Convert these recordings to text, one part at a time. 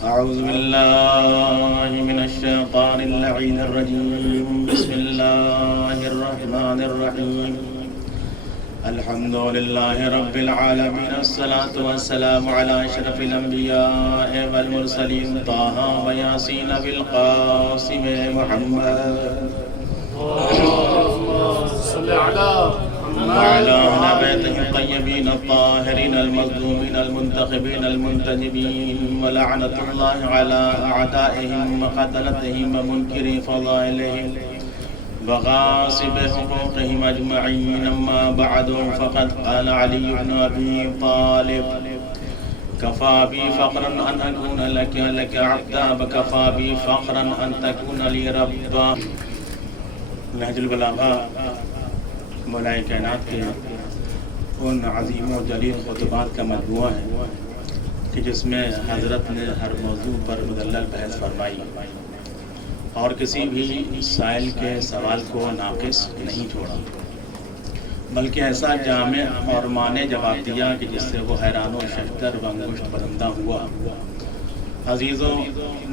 أعوذ بالله من الشيطان اللعين الرجيم. بسم الله الرحمن الرحيم. الحمد لله رب العالمين. الصلاة والسلام على أشرف الأنبياء والمرسلين طه وياسين بالقاسم محمد صل على وعلى أهل بيته الطيبين الطاهرين المظلومين المنتخبين المنتجبين ولعنة الله على أعدائهم وقتلتهم ومنكري فضائلهم وغاصب حقوقهم أجمعين. أما بعد فقد قال علي بن أبي طالب كفى بي فخرا أن أكون لك عبدا وكفى بي فخرا أن تكون لي ربا. نہج البلاغہ مولائی کائنات کے ان عظیم و جلیل خطبات کا مجموعہ ہے کہ جس میں حضرت نے ہر موضوع پر مدلل بحث فرمائی اور کسی بھی سائل کے سوال کو ناقص نہیں چھوڑا، بلکہ ایسا جامع اور معنی جواب دیا کہ جس سے وہ حیران و ششدر و انگشت برندہ ہوا. عزیزوں،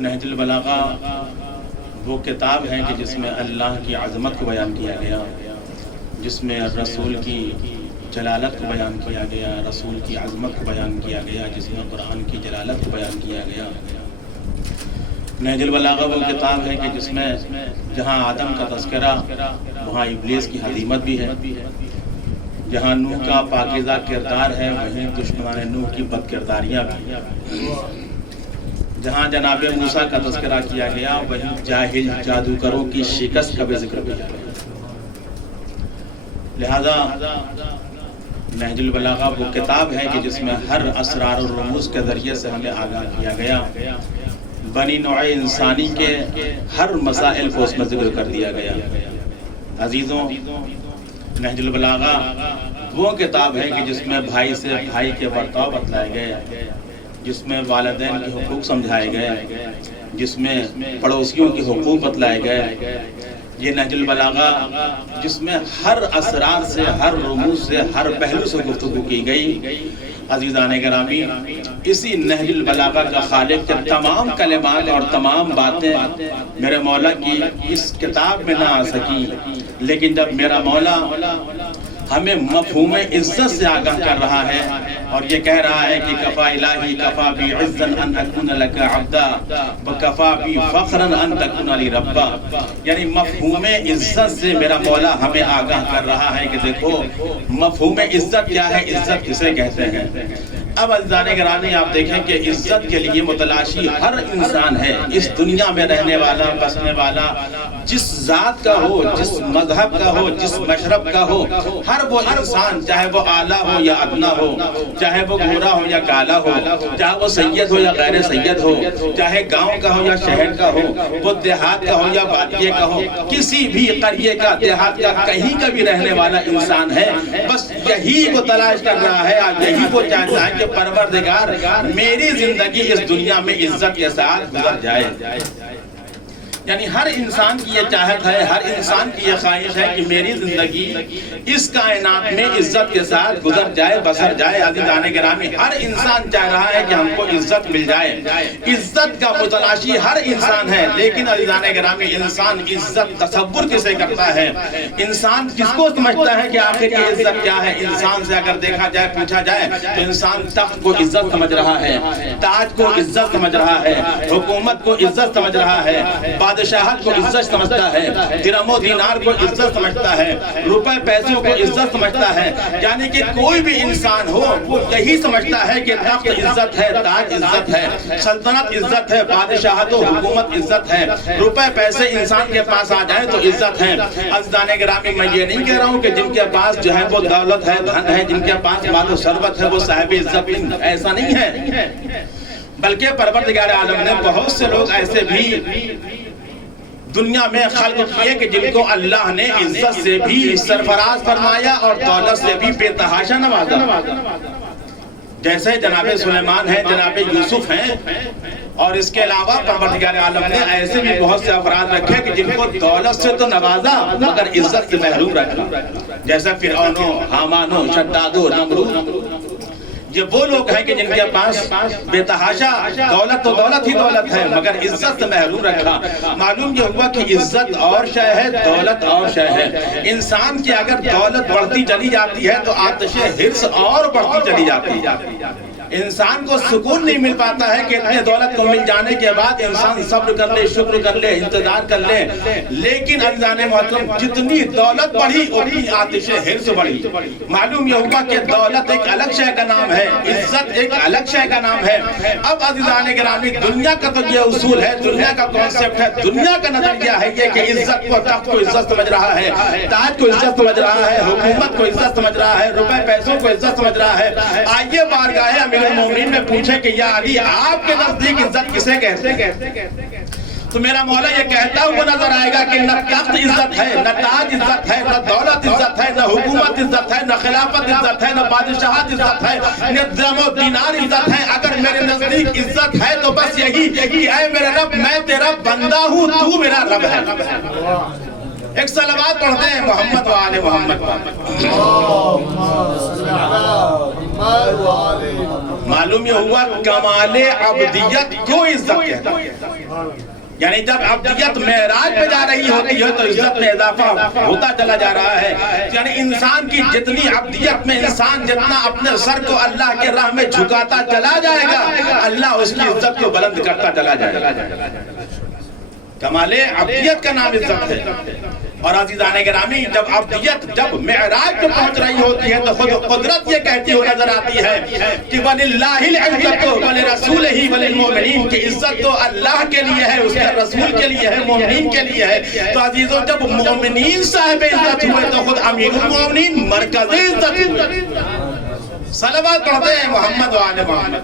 نہج البلاغہ وہ کتاب ہے کہ جس میں اللہ کی عظمت کو بیان کیا گیا، جس میں رسول کی جلالت کو بیان کیا گیا، رسول کی عظمت کو بیان کیا گیا، جس میں قرآن کی جلالت کو بیان کیا گیا. نہج البلاغہ وہ کتاب ہے کہ جس میں جہاں آدم کا تذکرہ وہاں ابلیس کی حزیمت بھی ہے، جہاں نوح کا پاکیزہ کردار ہے وہیں دشمنان نوح کی بد کرداریاں بھی، جہاں جناب موسیٰ کا تذکرہ کیا گیا وہیں جاہل جادوگروں کی شکست کا بھی ذکر بھی ہے. لہذا نہج البلاغہ وہ کتاب ہے کہ جس میں ہر اسرار و رموز کے ذریعے سے ہمیں آگاہ کیا گیا، بنی نوع انسانی کے ہر مسائل کو اس میں ذکر کر دیا گیا. عزیزوں، نہج البلاغہ وہ کتاب ہے کہ جس میں بھائی سے بھائی کے برتاؤ بتلائے گئے، جس میں والدین کے حقوق سمجھائے گئے، جس میں پڑوسیوں کے حقوق بتلائے گئے. یہ نہج البلاغہ جس میں ہر اسرار سے، ہر رموز سے، ہر پہلو سے گفتگو کی گئی. عزیزان گرامی، اسی نہج البلاغہ کا خالق کے تمام کلمات اور تمام باتیں میرے مولا کی اس کتاب میں نہ آ سکی، لیکن جب میرا مولا ہمیں مفہوم عزت سے آگاہ کر رہا ہے اور یہ کہہ رہا ہے کہ کفا الہی کفا بی عزا ان اکون لک عبدا وکفا بی فخرا ان تکون لی ربا، یعنی مفہوم عزت سے میرا مولا ہمیں آگاہ کر رہا ہے کہ دیکھو مفہوم عزت کیا ہے، عزت کسے کہتے ہیں. اب عزیزان گرامی، آپ دیکھیں کہ عزت کے لیے متلاشی ہر انسان ہے، اس دنیا میں رہنے والا، بسنے والا، جس ذات کا ہو، جس مذہب کا ہو، جس مشرب کا ہو، ہر وہ انسان چاہے وہ اعلیٰ ہو یا ادنا ہو، چاہے وہ گورا ہو یا کالا ہو، چاہے وہ سید ہو یا غیر سید ہو، چاہے گاؤں کا ہو یا شہر کا ہو، وہ دیہات کا ہو یا بادیے کا ہو، کسی بھی قریے کا، دیہات کا، کہیں کا بھی رہنے والا انسان ہے. بس یہی وہ تلاش کر رہا ہے، یہی وہ چاہتا ہے کہ پروردگار میری زندگی اس دنیا میں عزت کے ساتھ گزر جائے. یعنی ہر انسان کی یہ چاہت ہے، ہر انسان کی یہ خواہش ہے کہ میری زندگی اس کائنات میں عزت کے ساتھ گزر جائے، بسر جائے. عزیزان گرامی، ہر انسان چاہ رہا ہے کہ ہم کو عزت مل جائے. عزت کا متلاشی ہر انسان ہے، لیکن عزیزان گرامی انسان عزت تصور کسے کرتا ہے؟ انسان کس کو سمجھتا ہے کہ آخر یہ عزت کیا ہے؟ انسان سے اگر دیکھا جائے، پوچھا جائے تو انسان تخت کو عزت سمجھ رہا ہے، تاج کو عزت سمجھ رہا ہے، حکومت کو عزت سمجھ رہا ہے، بادشاہت کو عزت سمجھتا ہے، درہم و دینار کو عزت سمجھتا ہے، روپے پیسوں کو عزت سمجھتا ہے. یعنی کہ کوئی بھی انسان ہو وہ یہی سمجھتا ہے کہ تخت عزت ہے، تاج عزت ہے، سلطنت عزت ہے، بادشاہت و حکومت عزت ہے، روپے پیسے انسان کے پاس آ جائیں تو عزت ہے. عزیزان گرامی، میں یہ نہیں کہہ رہا ہوں کہ جن کے پاس جو ہے وہ دولت ہے، دھن ہے، جن کے پاس مال و ثروت ہے وہ صاحب عزت، ایسا نہیں ہے. بلکہ پروردگار عالم نے بہت سے لوگ ایسے بھی دنیا میں خلق کیے کہ جن کو اللہ نے عزت سے بھی سرفراز فرمایا اور دولت سے بھی بے تحاشا نوازا. جیسے جناب سلیمان ہیں، جناب یوسف ہیں، اور اس کے علاوہ پروردگار عالم نے ایسے بھی بہت سے افراد رکھے کہ جن کو دولت سے تو نوازا مگر عزت سے محروم رکھا، جیسے فرعون، حامان، شداد، نمرود. یہ وہ لوگ ہیں کہ جن کے پاس بے تحاشا دولت تو دولت ہی دولت ہے مگر عزت سے محروم رکھا۔ معلوم یہ ہوا کہ عزت اور شے ہے، دولت اور شے ہے۔ انسان کی اگر دولت بڑھتی چلی جاتی ہے تو آتش حرص اور بڑھتی چلی جاتی ہے۔ انسان کو سکون نہیں مل پاتا ہے کہ اتنے دولت کو مل جانے کے بعد انسان صبر کر لے، شکر کر لے، انتظار کر لے، لیکن عزیزان محترم جتنی دولت بڑھی اتنی آتش حرص بڑھی۔ معلوم یہ ہوا کہ دولت ایک الگ شے کا نام ہے، عزت ایک الگ شے کا نام ہے۔ اب عزیزان گرامی دنیا کا تو یہ اصول ہے، دنیا کا کانسیپٹ ہے، دنیا کا نظریہ ہے یہ کہ عزت کو تخت کو عزت سمجھ رہا ہے، تاج کو عزت سمجھ رہا ہے، حکومت کو عزت سمجھ رہا ہے، روپے پیسوں کو عزت سمجھ رہا ہے۔ آئیے بارگاہ امیر المومنین میں پوچھیں کہ یا علی آپ کے نزدیک عزت کسے کہتے ہیں؟ تو میرا مولا یہ کہتا ہوا نظر آئے گا کہ نہ تخت عزت ہے، نہ تاج عزت ہے، نہ دولت عزت ہے، نہ حکومت عزت ہے، نہ خلافت عزت ہے، نہ بادشاہت عزت ہے، نہ درہم و دینار عزت ہے۔ اگر میرے نزدیک عزت ہے تو بس یہی کہ اے میرے رب میں تیرا بندہ ہوں، تو میرا رب ہے۔ ایک صلوات پڑھتے ہیں محمد و آل محمد پر۔ معلوم یہ ہوا کمال عبدیت کو عزت کہتا ہے، یعنی جب عبدیت معراج پہ جا رہی ہوتی ہے تو عزت میں اضافہ ہوتا چلا جا رہا ہے۔ یعنی انسان کی جتنی عبدیت میں انسان جتنا اپنے سر کو اللہ کے راہ میں جھکاتا چلا جائے گا اللہ اس کی عزت کو بلند کرتا چلا جائے گا۔ کمال عبدیت کا نام عزت ہے۔ اور عزیزان گرامی جب عبدیت جب معراج پہ پہنچ رہی ہوتی ہے تو خود قدرت یہ کہتی ہوئی نظر آتی ہے کہ وَلِلَّهِ الْعِزَّةُ وَلِرَسُولِهِ وَلِلْمُؤْمِنِينَ کہ عزت تو اللہ کے لیے ہے، اس کے رسول کے لیے ہے، مومنین کے لیے ہے۔ تو عزیزوں جب مومنین صاحب عزت ہوئے تو خود امیر المومنین مرکز عزت ہوئے۔ صلوات پڑھتے ہیں محمد و آل محمد۔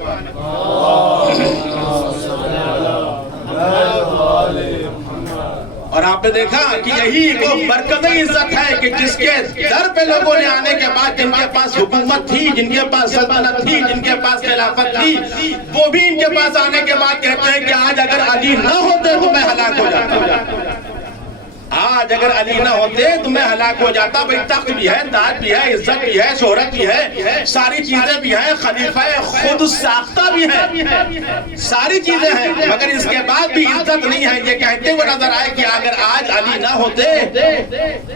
اور آپ نے دیکھا کہ یہی وہ مرکزی عزت ہے کہ جس کے در پہ لوگوں نے آنے کے بعد جن کے پاس حکومت تھی، جن کے پاس سلطنت تھی، جن کے پاس خلافت تھی، وہ بھی ان کے پاس آنے کے بعد کہتے ہیں کہ آج اگر علی نہ ہوتے تو میں ہلاک ہو جاتا۔ آج اگر علی نہ ہوتے تو میں ہلاک ہو جاتا۔ بھئی تخت بھی ہے، تاج بھی ہے، عزت بھی ہے، شہرت بھی ہے، ساری چیزیں بھی ہیں، خلیفہ خود ساختہ بھی ہے، ساری چیزیں ہیں، مگر اس کے بعد بھی عزت نہیں ہے۔ یہ کہتے ہوئے نظر آئے کہ اگر آج علی نہ ہوتے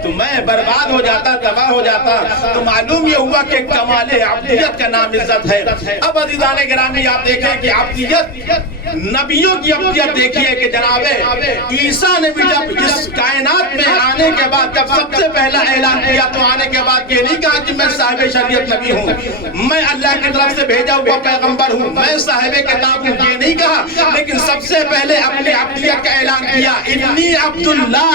تو میں برباد ہو جاتا، تباہ ہو جاتا۔ تو معلوم یہ ہوا کہ کمال عبدیت کا نام عزت ہے۔ اب عزیزان گرامی آپ دیکھیں کہ عبدیت نبیوں کی عبدیت دیکھیے کہ جناب عیسیٰ نے بھی جب اس کائنات میں آنے کے بعد جب سب سے پہلا اعلان کیا تو آنے کے بعد یہ نہیں کہا کہ میں صاحب شریعت نبی ہوں، میں اللہ کی طرف سے بھیجا ہوا پیغمبر ہوں، میں صاحب کتاب ہوں، یہ نہیں کہا، لیکن سب سے پہلے اپنے عبدیت کا اعلان کیا انی عبداللہ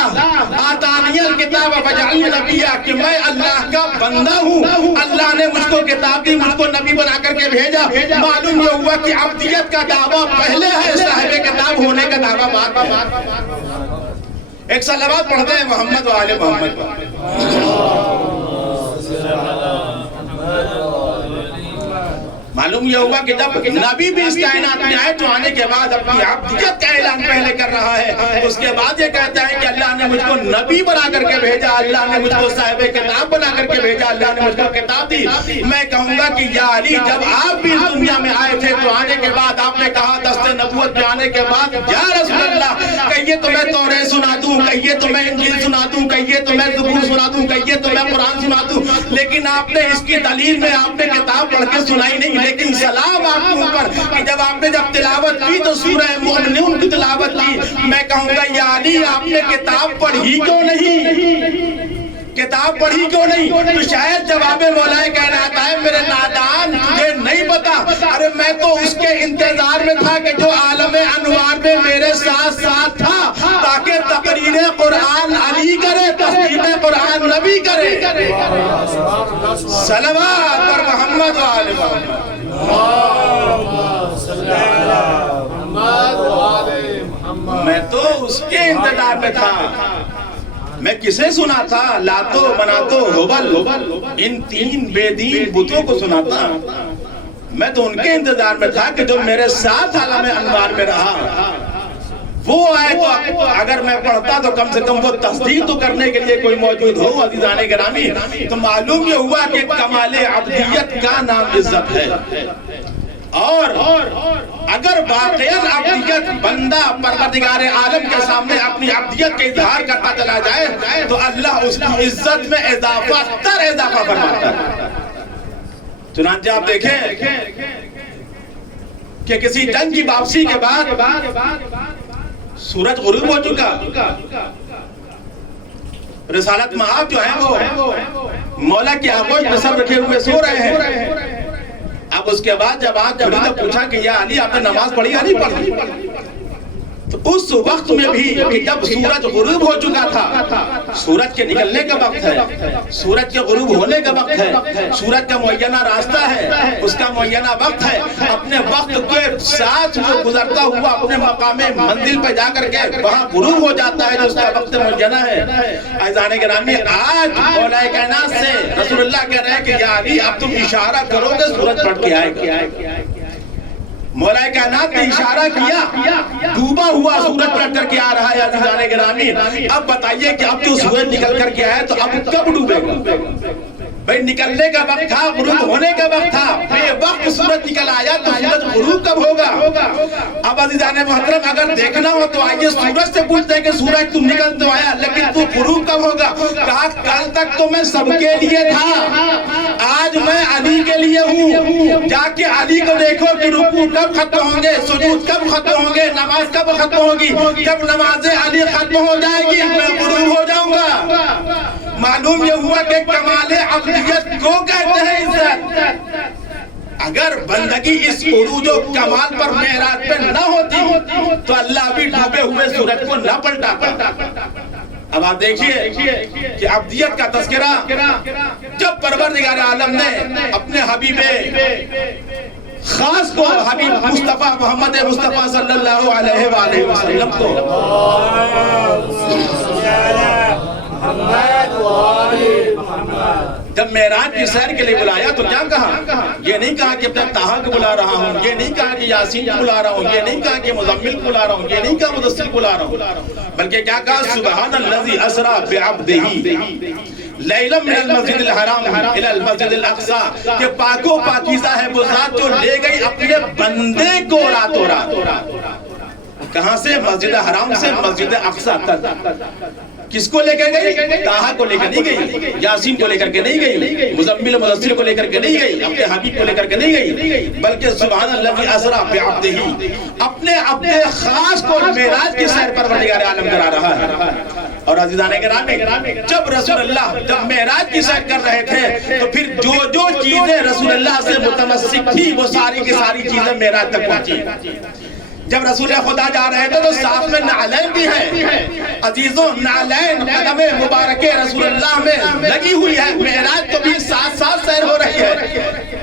آتانی الکتاب وجعلنی نبیا کہ میں اللہ کا بندہ ہوں، اللہ نے مجھ کو کتاب دی، مجھ کو نبی بنا کر کے بھیجا۔ معلوم یہ ہوا کہ عبدیت کا دعویٰ پہلے ہے، صاحب کتاب ہونے کا دعویٰ بعد میں۔ ایک صلوات پڑھتے ہیں محمد و آل محمد پر۔ معلوم یہ ہوا کہ جب نبی بھی اس کائنات میں آئے تو آنے کے بعد اپنی عبدیت کا اعلان پہلے کر رہا ہے، اس کے بعد یہ کہتا ہے کہ اللہ نے مجھ کو نبی بنا کر کے بھیجا، اللہ نے مجھ کو صاحب کتاب بنا کر کے بھیجا، اللہ نے مجھ کو کتاب دی۔ میں کہوں گا کہ یا علی جب آپ بھی اس دنیا میں آئے تھے تو آنے کے بعد آپ نے کہا دست نبوت میں آنے کے بعد یا رسول اللہ کہیے تو میں توریت سنا دوں، کہیے تو میں انجیل سنا دوں، کہیے تو میں زبور سنا دوں، کہیے تو میں قرآن سنا دوں، لیکن آپ نے اس کی دلیل میں آپ نے کتاب پڑھ کے سنائی نہیں۔ لیکن سلام آپ کے اوپر کہ جب آپ نے جب تلاوت کی تو سورہ مومنون کی تلاوت کی۔ میں کہوں گا یا علی آپ نے کتاب پڑھی کیوں نہیں؟ کتاب پڑھی کیوں نہیں؟ تو شاید جواب مولا کائنات ہے میرے نادان تجھے نہیں پتا، ارے میں تو اس کے انتظار میں تھا کہ جو عالم انوار میں میرے ساتھ ساتھ تھا تاکہ تقریر قرآن علی کرے، تصدیق قرآن نبی کرے۔ صلوات پر محمد و آل محمد۔ میں تو اس کے انتظار میں تھا، میں کسے سنا تھا؟ لاتو مناتو ہبل ان تین بے دین بتوں کو سنا تھا۔ میں تو ان کے انتظار میں تھا کہ جو میرے ساتھ عالم انوار میں رہا۔ وہ آئے تو اگر میں پڑھتا تو کم سے کم وہ تصدیق تو کرنے کے لیے کوئی موجود ہو عزیزان گرامی. تو معلوم یہ ہوا کہ کمال عبدیت کا نام عزت ہے. اور اگر واقعاً عبدیت بندہ پروردگار عالم کے سامنے اپنی عبدیت کے اظہار کرتا چلا جائے تو اللہ اس کی عزت میں اضافہ فرماتا ہے. چنانچہ آپ دیکھیں کہ کسی جنگ کی واپسی کے بعد سورج غروب ہو چکا. رسالت مآب جو ہیں وہ مولا کی آغوش میں سر رکھے ہوئے سو رہے ہیں. اب اس کے بعد جب آنکھ کھلی تو پوچھا کہ یا علی آپ نے نماز پڑھی یا نہیں پڑھی؟ تو اس وقت میں بھی جب سورج غروب ہو چکا تھا، سورج کے نکلنے کا وقت ہے، سورج کے غروب ہونے کا وقت ہے، سورج کا معینہ راستہ ہے، اس کا معینہ وقت ہے. اپنے وقت کے ساتھ وہ گزرتا ہوا اپنے مقام منزل پہ جا کر کے وہاں غروب ہو جاتا ہے جو اس کا وقت معینہ ہے. عزیزان گرامی، آج مولا کائنات سے رسول اللہ کہہ رہے ہیں کہ یا علی اب تم اشارہ کرو گے سورج پڑھ کے آئے گا. مولا کائنات نے اشارہ کیا، ڈوبا ہوا سورج پلٹ کر کے آ رہا ہے. عزیزان گرامی، اب بتائیے کہ اب جو سورج نکل کر کے آئے تو اب کب ڈوبے گا؟ بھئی نکلنے کا وقت تھا، غروب ہونے کا وقت تھا، بے وقت سورج نکل آیا تو سورج غروب کب ہوگا؟ اب عزیزان محترم اگر دیکھنا ہو تو آئیے سورج سے پوچھتے ہیں کہ سورج تم نکل تو آیا لیکن تو غروب کب ہوگا؟ کہا کل تک تو میں سب کے لیے تھا، آج میں علی کے لیے ہوں. جا کے علی کو دیکھو کہ رکوع کب ختم ہوں گے، سجود کب ختم ہوں گے، نماز کب ختم ہوگی. جب نماز علی ختم ہو جائے گی میں غروب ہو جاؤں گا. معلوم یہ ہوا کہ کمال عبدیت کو کہتے ہیں عزت. اگر بندگی اس عروج و کمال پر معراج پہ نہ ہوتی تو اللہ بھی ڈوبے ہوئے سورج کو نہ پلٹاتا. اب آپ دیکھیے کہ عبدیت کا تذکرہ جب پروردگار عالم نے اپنے حبیب خاص کو حبیب مصطفیٰ محمد مصطفیٰ صلی اللہ علیہ وآلہ وسلم کو جب معراج کی سیر کے لیے بلایا تو کیا کہا؟ یہ نہیں کہا کہ اپنے طٰہٰ کو بلا رہا ہوں، یہ نہیں کہا کہ یاسین کو بلا رہا ہوں، یہ نہیں کہا کہ مزمل کو بلا رہا ہوں، یہ نہیں کہا مدثر کو بلا رہا ہوں، بلکہ کیا کہا؟ سبحان الذی اسریٰ بعبدہ لیلا من المسجد الحرام الى المسجد الاقصی. کہ پاک و پاکیزہ ہے وہ ذات جو لے گئی اپنے بندے کو راتوں رات. کہاں سے؟ مسجد حرام سے مسجد اقصی تک. کس کو لے کر گئی؟ طٰہٰ کو لے کر نہیں گئی، یاسین کو لے کر کے نہیں گئی، مزمل مدثر کو لے کر کے نہیں گئی، اپنے حبیب کو لے کر کے نہیں گئی، بلکہ سبحان الذی اسریٰ بعبدہ اپنے خاص کو معراج کی سیر پروردگار عالم کرا رہا ہے. اور عزیزان گرامی، جب رسول اللہ جب معراج کی سیر کر رہے تھے تو پھر جو چیزیں رسول اللہ سے متمسک تھی وہ ساری کی ساری چیزیں معراج تک پہنچی. جب رسول خدا جا رہے تھے تو ساتھ میں نعلین بھی ہیں. عزیزوں، نعلین قدم مبارک رسول اللہ میں لگی ہوئی ہے. معراج کو بھی ساتھ ساتھ سیر ہو رہی ہے،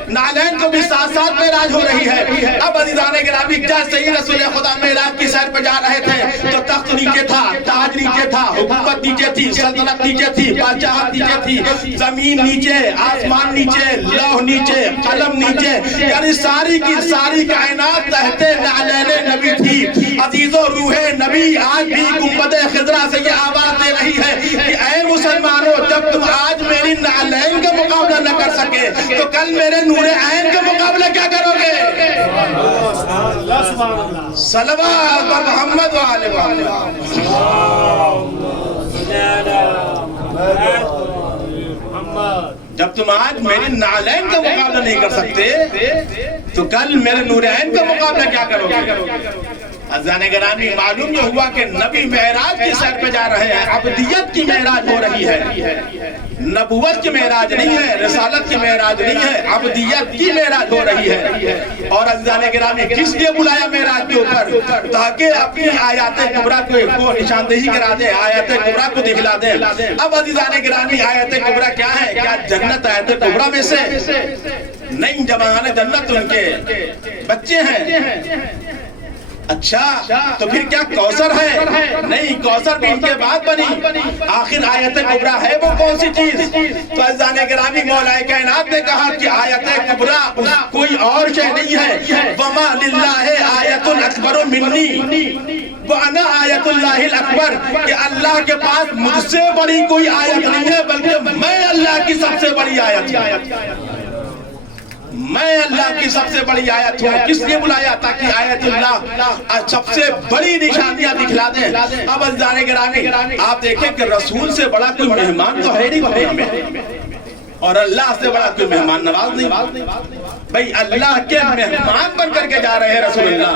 نعلین کو بھی ساتھ ساتھ معراج ہو رہی ہے. اب عزیزان گرامی، جیسے ہی رسول خدا معراج کی سیر پہ جا رہے تھے تو تخت نیچے تھا، تاج نیچے تھا، حکومت نیچے تھی، سلطنت نیچے تھی، بادشاہت نیچے تھی، زمین نیچے، آسمان نیچے، لوح نیچے، قلم نیچے، یعنی ساری کی ساری کائنات تحت نعلین نبی تھی. عزیزوں، روح نبی آج بھی گنبد خضرا سے یہ آواز دے رہی ہے کہ اے مسلمانوں، جب تم آج میری نعلین کا مقابلہ نہ کر سکے تو کل میرے نور عین کا مقابلہ کیا کرو گے؟ صلوات محمد و آل محمد. جب تم آج میری نعلین کا مقابلہ نہیں کر سکتے تو کل میرے نور عین کا مقابلہ کیا کرو گے؟ عزیزان گرامی، معلوم یہ ہوا کہ نبی معراج کی سیر پہ جا رہے ہیں. عبدیت کی معراج ہو رہی ہے، نبوت کی معراج نہیں ہے، رسالت کی معراج نہیں ہے، عبدیت کی معراج ہو رہی ہے. اور عزیزان گرامی، کس لیے بلایا معراج کے اوپر؟ تاکہ اپنی آیات کبریٰ کو نشاندہی کرا دیں، آیات کبریٰ کو دکھلا دیں. اب عزیزان گرامی، آیات کبریٰ کیا ہے؟ کیا جنت آیات کبریٰ میں سے نہیں؟ جوان جنت تو ان کے بچے ہیں. اچھا، تو پھر کیا کوثر ہے؟ نہیں، کوثر بھی ان کے بعد بنی. آخر آیت کبریٰ ہے وہ کون سی چیز؟ تو عزیزان گرامی، مولا کائنات نے کہا کہ آیت کبریٰ کوئی اور شے نہیں ہے. وَمَا لِلَّهِ آیَةٌ أَكْبَرُ مِنِّي. وَأَنَا آیَةُ اللَّهِ الْأَكْبَرُ کہ اللہ کے پاس مجھ سے بڑی کوئی آیت نہیں ہے بلکہ میں اللہ کی سب سے بڑی آیت ہوں، میں اللہ کی سب سے بڑی آیت ہوں۔ کس لیے بلایا؟ تاکہ آیت اللہ سب سے بڑی نشانیاں دکھلا دیں۔ اب عزیزان گرامی آپ دیکھیں کہ رسول سے بڑا کوئی مہمان تو ہے نہیں دنیا میں، اور اللہ سے بڑا کوئی مہمان نواز نہیں۔ بھئی اللہ کے مہمان بن کر کے جا رہے ہیں رسول اللہ،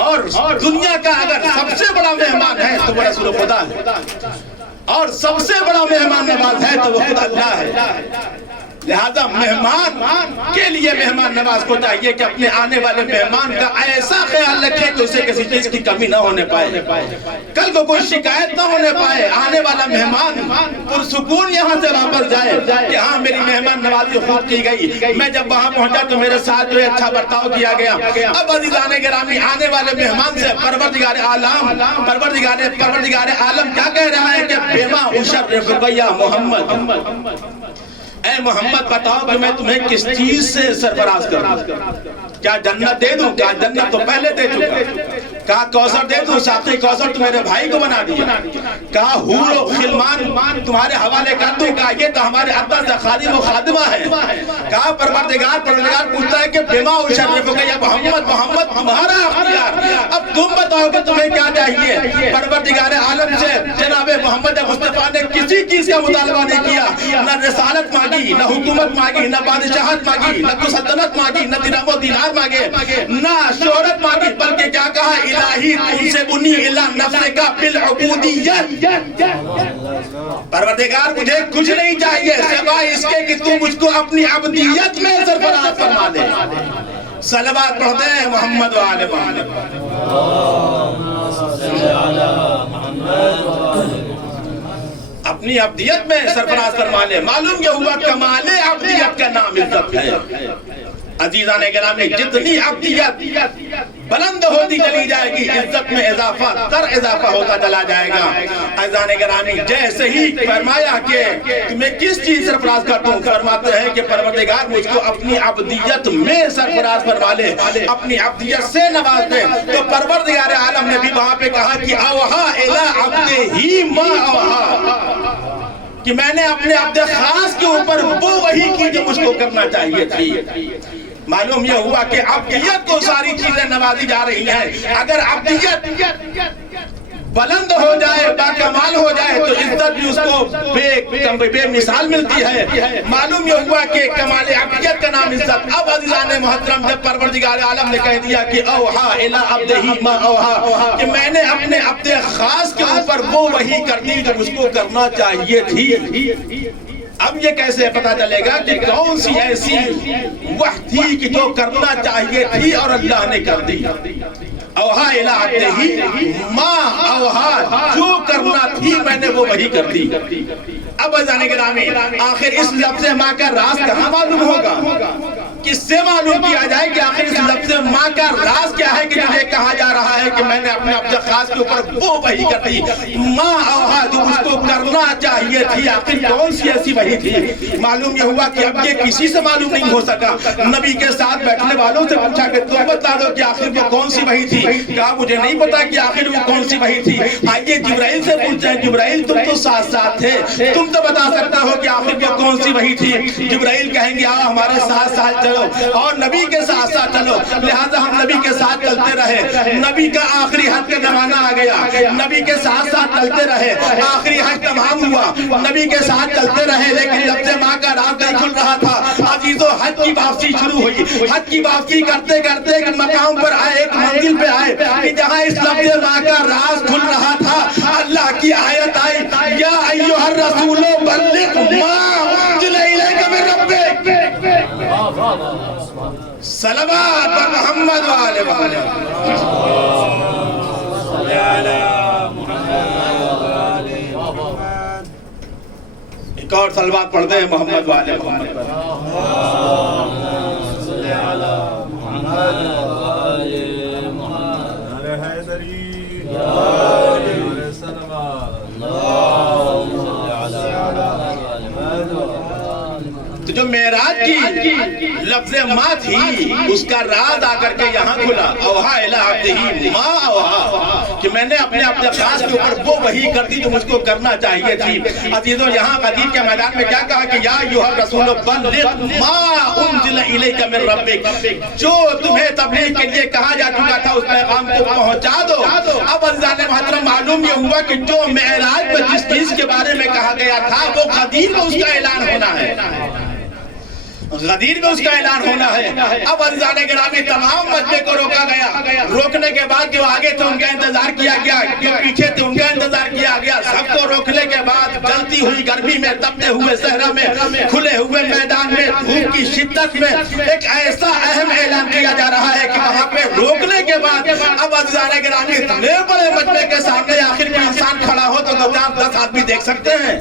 اور دنیا کا اگر سب سے بڑا مہمان ہے تو وہ رسول خدا ہے، اور سب سے بڑا مہمان نواز ہے تو وہ خود اللہ ہے۔ لہذا مہمان کے لیے مہمان نواز کو چاہیے کہ اپنے آنے والے مہمان کا ایسا خیال رکھے کہ اسے کسی چیز کی کمی نہ ہونے پائے، کل کو کوئی شکایت نہ ہونے پائے، آنے والا مہمان پرسکون یہاں سے واپس جائے کہ ہاں میری مہمان نوازی خوب کی گئی، میں جب وہاں پہنچا تو میرے ساتھ جو اچھا برتاؤ کیا گیا۔ اب عزیزان گرامی آنے والے مہمان سے پروردگار عالم کیا کہہ رہا ہے کہ بما اشرفک یا محمد، اے محمد بتاؤ کہ میں تمہیں کس چیز سے سرفراز کروں؟ کیا جنت دے دوں؟ کہا جنت تو پہلے دے چکا۔ کہا کوثر دے دوں؟ ساقی کوثر تو میرے بھائی کو بنا دیا۔ کہا حور و خلمان تمہارے حوالے کر دوں؟ کہا یہ تو ہمارے ابا سے خادم و خادمہ ہے۔ کہا پروردگار پوچھتا ہے کہ بما اشرفک یا محمد تمہارا اختیار، اب تم بتاؤ کہ تمہیں کیا چاہیے؟ پروردگار عالم سے جناب محمد مصطفیٰ نے کسی چیز کا مطالبہ نہیں کیا، نہ رسالت مانگی، نہ حکومت مانگی، نہ بادشاہت مانگی، نہ سلطنت مانگی، نہ درہم و دینار مانگے، نہ شہرت مانگی، بلکہ کیا کہا؟ الہی تنسبنی الی نفسک بالعبودیت، پروردگار مجھے کچھ نہیں چاہیے سوائے اس کے کہ تو مجھ کو اپنی عبدیت میں سرفراز فرما دے۔ صلوات پڑھتے ہیں محمد و آل محمد۔ اپنی عبدیت میں سرفراز فرما لے۔ معلوم یہ ہوا کمال عبدیت کا نام عزت ہے۔ عزیزان گرامی جتنی عبدیت بلند ہوتی چلی جائے گی، عزت میں اضافہ ہوتا چلا جائے گا۔ عزیزان گرامی جیسے ہی فرمایا کہ تمہیں کس چیز سرفراز کر دوں، فرماتے ہیں کہ پروردگار مجھ کو اپنی عبدیت میں سرفراز فرما لے، اپنی عبدیت سے نواز دے۔ تو پروردگار عالم نے بھی وہاں پہ کہا کہ اوہا الی عبدہ ما اوہا، کہ میں نے اپنے عبد خاص کے اوپر وہ وحی کی جو مجھ کو کرنا چاہیے تھی۔ معلوم یہ ہوا کہ عبدیت کو ساری چیزیں نوازی جا رہی ہیں۔ اگر عبدیت بلند ہو جائے، باکمال ہو جائے تو عزت بھی اس کو بے مثال ملتی ہے۔ معلوم یہ ہوا کہ کمال عبدیت کا نام عزت۔ اب عزیزان محترم جب پروردگار عالم نے کہہ دیا کہ اوہا الی عبدہ ما اوہا، کہ میں نے اپنے عبد خاص کے اوپر وہ وحی کر دی جو مجھ کو کرنا چاہیے تھی، اب یہ کیسے پتا چلے گا کہ کون سی ایسی وحی تھی کہ جو کرنا چاہیے تھی اور اللہ نے کر دی؟ اوہا الی عبدہ ما اوہا، جو کرنا تھی میں نے وہ وحی کر دی۔ اب عزیزان گرامی آخر اس لفظ ما کا راز کہاں معلوم ہوگا؟ کس سے معلوم کیا جائے کہ آخر اس لفظ ما کا راز کیا ہے کہ مجھے کہا جا رہا ہے کہ میں نے اپنے عبد خاص کے اوپر وہ وحی کر دی؟ ما اوہا، جو اس کو کرنا چاہیے تھی، آخر کون سی ایسی وحی تھی؟ معلوم یہ ہوا کہ اب یہ کسی سے معلوم نہیں ہو سکا۔ نبی کے ساتھ بیٹھنے والوں سے پوچھا کہ تم بتا دو کہ آخر وہ کون سی وحی تھی؟ کہا مجھے نہیں پتا کہ آخر وہ کون سی وحی تھی۔ آئیے جبرائیل سے پوچھتے ہیں، جبرائیل تم تو ساتھ ساتھ تھے، تم تو بتا سکتا ہو کہ آخر وہ کون سی وحی تھی۔ جبرائیل کہیں گے آؤ ہمارے ساتھ ساتھ چلو، اور نبی کے ساتھ ساتھ چلو۔ لہذا ہم نبی کے ساتھ چلتے رہے۔ نبی کا آخری حج کا زمانہ آ گیا، نبی کے ساتھ ساتھ چلتے رہے، آخری حج تمام ہوا، نبی کے ساتھ چلتے رہے، لیکن لفظ ماں کا راز نہیں کھل رہا تھا۔ عزیزو حج کی واپسی شروع ہوئی، حج کی واپسی کرتے کرتے ایک مقام پر آئے، ایک منزل پہ آئے کہ جہاں اس لفظ ماں کا راز کھل رہا تھا، اللہ کی آیت آئی، یا ایھا الرسول بلغ ما انزل الیک من ربک۔ صلوات پر محمد و آل محمد۔ ایک اور صلوات پڑھتے ہیں محمد و آل محمد پر۔ تو جو معراج کی لفظ ما تھی اس کا راز آ کر کے یہاں کھلا، اوہا الی عبدہ ما اوہا، کہ میں نے اپنے خاص کے اوپر وہ وحی کر دی جو مجھ کو کرنا چاہیے تھی۔ عزیزو یہاں غدیر کے میدان میں کیا کہا کہ یا ایھا الرسول بلغ ما انزل الیک من ربک، جو تمہیں تبلیغ کے لیے کہا جا چکا تھا اس پیغام کو پہنچا دو۔ اب عزیزان محترم معلوم یہ ہوا کہ جو معراج میں جس چیز کے بارے میں کہا گیا تھا وہ غدیر میں اس کا اعلان ہونا ہے، غدیر میں اس کا اعلان ہونا ہے۔ اب عزیزان گرامی تمام مجمع کو روکا گیا، روکنے کے بعد جو آگے تھے ان کا انتظار کیا گیا، جو پیچھے تھے ان کا انتظار کیا گیا۔ سب کو روکنے کے بعد جلتی ہوئی گرمی میں، تپتے ہوئے صحرا میں، کھلے ہوئے میدان میں، دھوپ کی شدت میں ایک ایسا اہم اعلان کیا جا رہا ہے کہ وہاں پہ روکنے کے بعد اب عزیزان گرامی اتنے بڑے مجمع کے سامنے آخر کوئی انسان کھڑا ہو تو 10 آدمی دیکھ سکتے ہیں،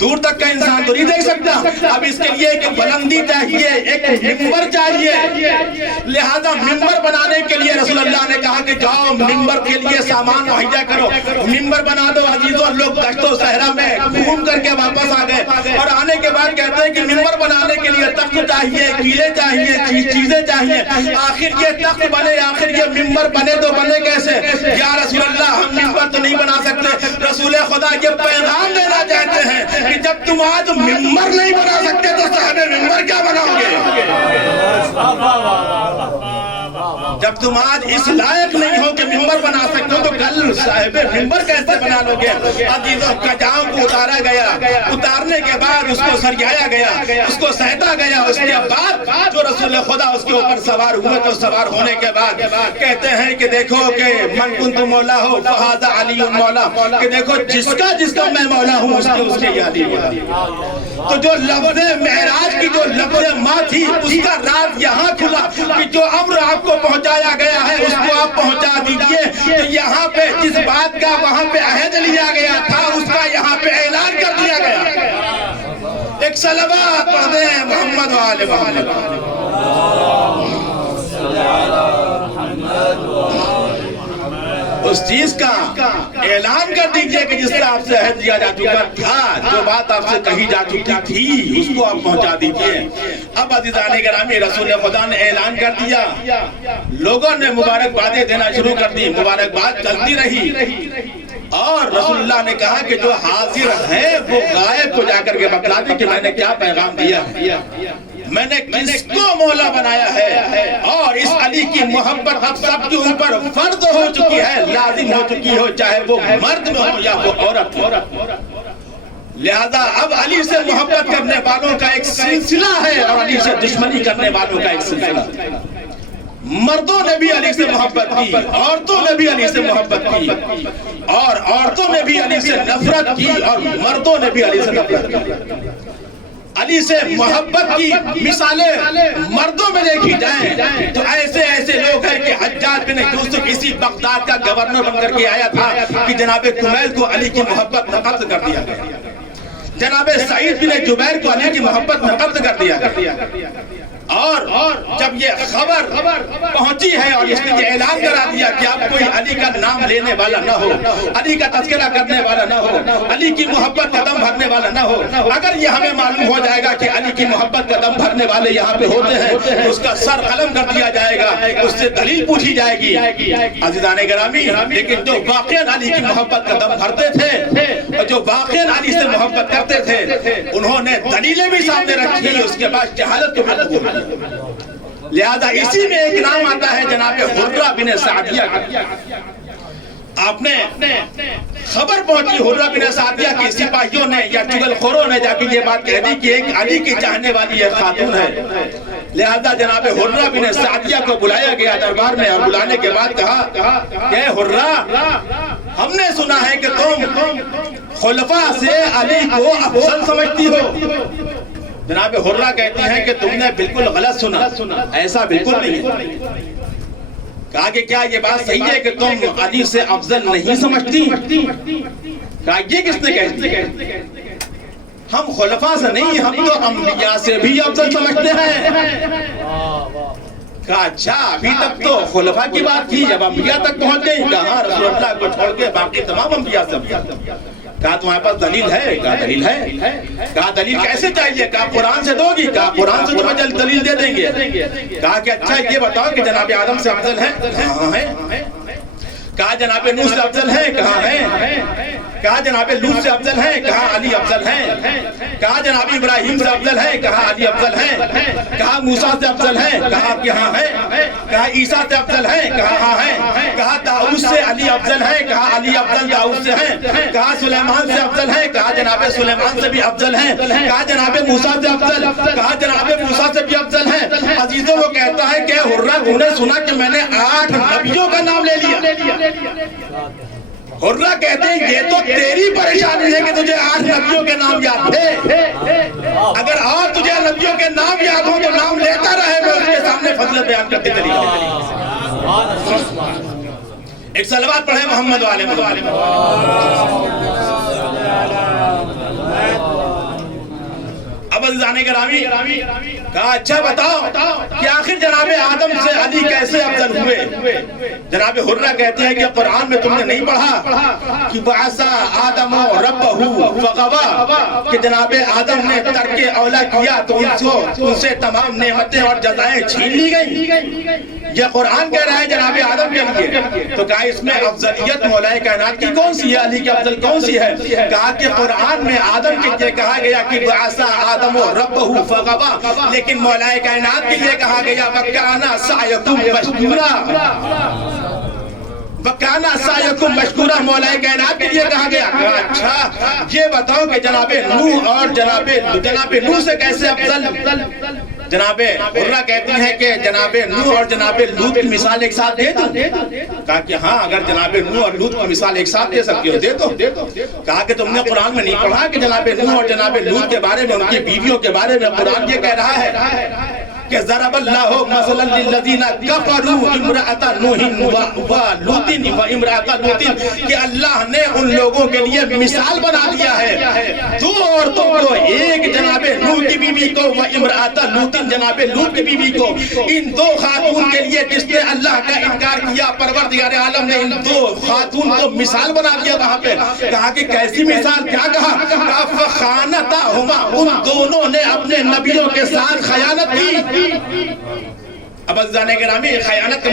دور تک کا انسان تو نہیں دیکھ سکتا۔ اب اس کے لیے ایک بلندی چاہیے، ایک ممبر چاہیے، لہذا ممبر بنانے کے لیے رسول اللہ نے کہا کہ جاؤ ممبر کے لیے سامان مہیا کرو، ممبر بنا دو۔ عزیزوں لوگ دشت و صحرا میں گھوم کر کے واپس آ گئے اور آنے کے بعد کہتے ہیں کہ ممبر بنانے کے لیے تخت چاہیے، کیلے چاہیے، چیزیں چاہیے۔ آخر یہ تخت بنے، آخر یہ ممبر بنے تو بنے کیسے؟ یا رسول اللہ ہم ممبر تو نہیں بنا سکتے۔ رسول خدا یہ پیغام دینا چاہتے ہیں کہ جب تم آج ممبر نہیں بنا سکتے تو صاحب ممبر کیا بناؤ گے؟ جب تم آج اس لائق نہیں ہو کہ ممبر بنا سکتے ہو تو کل صاحب ممبر کیسے بنا لو گے؟ عزیزوں کجاؤں کو اتارا گیا، اتارنے کے بعد اس کو سرجایا گیا، اس کو سہتا گیا۔ اس کے بعد جو رسول خدا اس کے اوپر سوار ہوئے تو سوار ہونے کے بعد کہتے ہیں کہ دیکھو کہ من کنت مولا ہو فہذا علی مولا، کہ دیکھو جس کا میں مولا ہوں اس کے یہ علی مولا۔ تو جو لفظ معراج کی جو لفظ ماں تھی اس کا راز یہاں کھلا کہ جو امر آپ کو پہنچایا گیا ہے اس کو آپ پہنچا دیجئے۔ تو یہاں پہ جس بات کا وہاں پہ عہد لیا گیا تھا اس کا یہاں پہ اعلان کر دیا گیا۔ ایک صلوات پڑھ دیں محمد و آل محمد۔ اس چیز کا اعلان کر دیجئے کہ جس سے آپ سے عہد لیا جا چکا تھا، جو بات آپ سے کہی جا چکی تھی اس کو آپ پہنچا دیجئے۔ اب عزیزان گرامی رسول خدا نے اعلان کر دیا، لوگوں نے مبارکبادیں دینا شروع کر دی، مبارکباد چلتی رہی اور رسول اللہ نے کہا کہ جو حاضر ہیں وہ غائب کو جا کر کے بتلا دیں کہ میں نے کیا پیغام دیا، میں نے کس کو مولا بنایا ہے، اور اس علی کی محبت اب سب کے اوپر فرض ہو چکی ہے، لازم ہو چکی ہو، چاہے وہ مرد میں ہو یا وہ عورت ہو۔ لہذا اب علی سے محبت کرنے والوں کا ایک سلسلہ ہے اور علی سے دشمنی کرنے والوں کا ایک سلسلہ۔ مردوں نے بھی علی سے محبت کی، عورتوں نے بھی علی سے محبت کی، اور عورتوں نے بھی علی سے نفرت کی اور مردوں نے بھی علی سے نفرت کی۔ علی سے محبت کی مثالیں مردوں میں دیکھی جائیں تو ایسے لوگ ہیں کہ حجاج بن یوسف اسی بغداد کا گورنر بن کر کے آیا تھا کہ جناب کمیل کو علی کی محبت میں قتل کر دیا گیا، جناب سعید بن جبیر کو علی کی محبت میں قتل کر دیا گیا۔ اور جب یہ خبر پہنچی ہے اور اس نے یہ اعلان کرا دیا کہ اب کوئی علی کا نام لینے والا نہ ہو، علی کا تذکرہ کرنے والا نہ ہو، علی کی محبت کا دم بھرنے والا نہ ہو، اگر یہ ہمیں معلوم ہو جائے گا کہ علی کی محبت کا دم بھرنے والے یہاں پہ ہوتے ہیں تو اس کا سر قلم کر دیا جائے گا، اس سے دلیل پوچھی جائے گی۔ عزیزان گرامی لیکن جو واقعاً علی کی محبت کا دم بھرتے تھے اور جو واقعاً علی سے محبت کرتے تھے انہوں نے دلیلیں بھی سامنے رکھی، اس کے بعد جہالت کو بھی قبول کیا۔ لہذا اسی میں ایک نام آتا ہے جناب حرہ بن سعدیہ کا۔ آپ نے خبر پہنچی حرہ بن سعدیہ کی سپاہیوں نے یا چغل خوروں نے جا کے یہ بات کہہ دی کہ ایک علی کی چاہنے والی ایک خاتون ہے۔ لہذا جناب حرہ بن سعدیہ کو بلایا گیا دربار میں اور بلانے کے بعد کہا کہ حرہ ہم نے سنا ہے کہ تم خلفاء سے علی کو افضل سمجھتی ہو۔ جناب حرہ کہتی ہیں کہ تم نے بالکل غلط سنا، ایسا بالکل نہیں ہے۔ کہا کہ کیا یہ بات صحیح ہے کہ تم علی سے افضل نہیں سمجھتی؟ کہا یہ کس نے کہتی؟ ہم خلفاء سے نہیں، ہم تو انبیاء سے بھی افضل سمجھتے ہیں۔ کہا اچھا ابھی تک تو خلفاء کی بات تھی، جب انبیاء تک پہنچ گئی کہا رسول اللہ کو چھوڑ کے باقی تمام انبیاء سے افضل۔ کہا تمہارے پاس دلیل ہے؟ کہا دلیل ہے۔ کہا دلیل کیسے چاہیے؟ کہا قرآن سے دو گی؟ کہا قرآن سے تمہیں جلد دلیل دے دیں گے۔ کہا کہ اچھا یہ بتاؤ کہ جناب آدم سے افضل ہے؟ ہاں ہے۔ کہا جناب نوح سے افضل ہے، کہاں ہے؟ کہا جناب لوط سے افضل ہے، کہاں علی افضل ہے؟ کہا جناب ابراہیم سے افضل ہے، کہاں علی افضل ہے؟ کہا موسیٰ سے افضل ہے، کہا یہاں ہے؟ کہا عیسیٰ سے افضل ہے، کہا ہاں ہے؟ کہا داؤد سے علی افضل ہے، کہا علی افضل داؤد سے ہے؟ کہا سلیمان سے افضل ہے، کہا جناب سلیمان سے بھی افضل ہے؟ کہا جناب موسیٰ سے افضل، کہا جناب موسیٰ سے بھی افضل ہے؟ عزیزوں وہ کہتا ہے کہ حرہ تو نے سنا کہ میں نے 8 نبیوں کا نام لے لیا۔ حرہ کہتے ہیں یہ تو تیری پریشانی ہے کہ تجھے 8 نبیوں کے نام یاد تھے، اگر اور تجھے نبیوں کے نام یاد ہوں تو نام لیتا رہے، میں اس کے سامنے فضل بیان کرتے چلی جاؤں۔ ایک صلوات پڑھیں محمد والے محمد۔ اب عزیزان گرامی کہا اچھا بتاؤ کہ آخر جناب آدم سے علی کیسے افضل ہوئے؟ جناب حرہ کہتے ہیں کہ قرآن میں تم نے نہیں پڑھا کہ بعث آدم ربہ فغوا، کہ جناب آدم نے ترک اولا کیا تو ان سے تمام نعمتیں اور جزائیں چھین لی گئیں۔ یہ قرآن کہہ رہا ہے جناب آدم کے لیے، تو کہا اس میں افضلیت مولا کائنات کی کون سی ہے، علی کی افضل کون سی ہے؟ کہا کہ قرآن میں آدم کے لیے کہا گیا کہ بعث آدم ربہ فغوا، لیکن مولا کائنات کے لیے کہا گیا وَكَانَ سَعْيَكُمْ مَشْكُورًا، وَكَانَ سَعْيَكُمْ مَشْكُورًا، مولا کائنات کے لیے کہا گیا۔ کہا اچھا یہ بتاؤ کہ جناب نوح اور جناب نوح سے کیسے افضل؟ جناب حرہ کہتی ہیں کہ جناب نوح اور جناب لوط کی مثال ایک ساتھ دے دو؟ کہا کہ ہاں اگر جناب نوح اور لوط کی مثال ایک ساتھ دے سکتی ہو دے دو۔ کہا کہ تم نے قرآن میں نہیں پڑھا کہ جناب نوح اور جناب لوط کے بارے میں، ان کی بیویوں کے بارے میں قرآن یہ کہہ رہا ہے کہ ضرب اللہ مثلا للذین کفروا امرأۃ نوح ولوط وامرأۃ لوط، کہ اللہ نے ان لوگوں کے لیے مثال بنا دیا ہے 2 عورتوں کو، ایک جناب نوح کی بیوی کو وامرأۃ لوط جناب لوط کی بیوی کو، ان 2 خاتون کے لیے جس نے اللہ کا انکار کیا پروردگار عالم نے ان 2 خاتون کو مثال بنا دیا۔ وہاں پہ کہا کہ کیسی مثال؟ کیا کہا؟ فخانتاہما، ان دونوں نے اپنے نبیوں کے ساتھ خیانت کی۔ اب عزیزان گرامی خیانت کے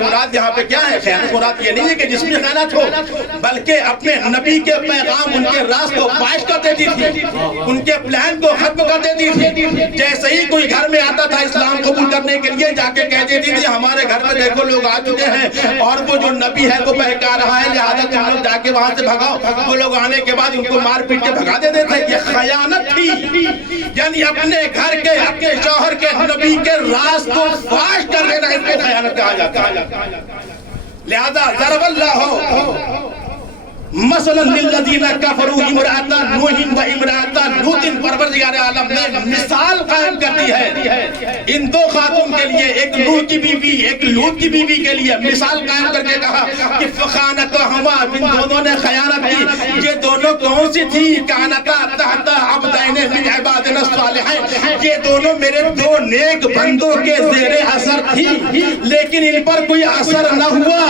مراد یہاں پہ کیا ہے؟ خیانت مراد یہ نہیں ہے کہ جسمی خیانت ہو، بلکہ اپنے نبی کے پیغام ان کے راز کو فاش کر دیتی تھی، ان کے پلان کو ختم کر دیتی تھی۔ جیسے ہی کوئی گھر میں آتا تھا اسلام قبول کرنے کے لیے، جا کے کہہ دیتی تھی ہمارے گھر میں دیکھو لوگ آ چکے ہیں اور وہ جو نبی ہے وہ بہکا رہا ہے، لہذا تم لوگ جا کے وہاں سے بھگاؤ۔ وہ لوگ آنے کے بعد ان کو مار پیٹ کے بھگا دیتے تھے۔ یہ خیانت تھی، یعنی اپنے گھر کے اپنے شوہر کے نبی کے راز کو فاش کر لینا، اس کو خیانت کہا جاتا ہے۔ لہذا ضرب اللہ مثلا للذین کفروا امرأۃ نوح وامرأۃ لوط، پروردگار عالم نے مثال قائم کر دی ہے ان 2 خاتون کے لیے، ایک نوح کی بیوی ایک لوط کی بیوی کے لیے، مثال قائم کر کے کہا کہ فخانتہما، ان دونوں نے خیانت کی۔ یہ دونوں کون سی تھی؟ کانتا تحت عبدین من عبادنا الصالحین، یہ دونوں میرے 2 نیک بندوں کے زیر اثر تھی، لیکن ان پر کوئی اثر نہ ہوا،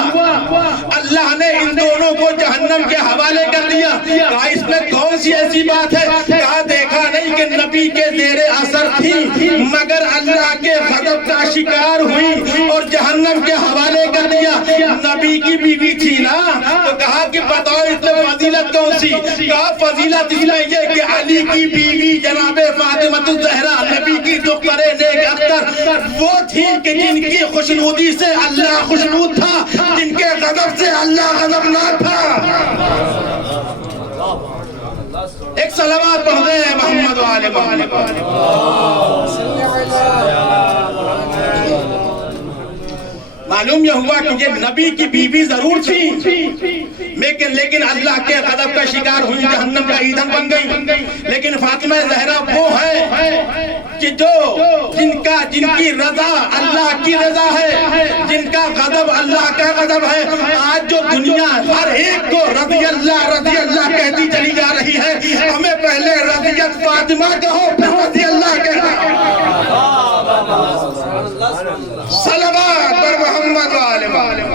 اللہ نے ان دونوں کو جہنم کے حوالے کر دیا۔ کہا اس میں کون سی ایسی بات ہے؟ کہا دیکھا نہیں کہ نبی کے زیر اثر تھی مگر اللہ کے غضب کا شکار ہوئی اور جہنم کے حوالے کر دیا۔ نبی کی بیوی تھی نا، تو کہا کہ بتاؤ اس میں فضیلت کون سی؟ کہا فضیلت اس میں یہ کہ علی کی بیوی جناب فاطمہ الزہرا، نبی کی دختر نیک اختر، وہ تھی کہ جن کی خوشنودی سے اللہ خوشنود تھا، جن کے غضب سے اللہ غضبناک تھا۔ ایک صلوات پڑھ دیں محمد و آل محمد۔ معلوم یہ ہوا کہ یہ نبی کی بیوی ضرور تھی لیکن اللہ کے غضب کا شکار ہوئی، جہنم کا ایندھن بن گئی۔ لیکن فاطمہ زہرا وہ ہے کہ جن کی رضا اللہ کی رضا ہے، جن کا غضب اللہ کا غضب ہے۔ آج جو دنیا ہر ایک کو رضی اللہ کہتی چلی جا رہی ہے، ہمیں پہلے رضیت فاطمہ کہو پھر رضی اللہ کہنا۔ صلوات پر محمد و آل محمد۔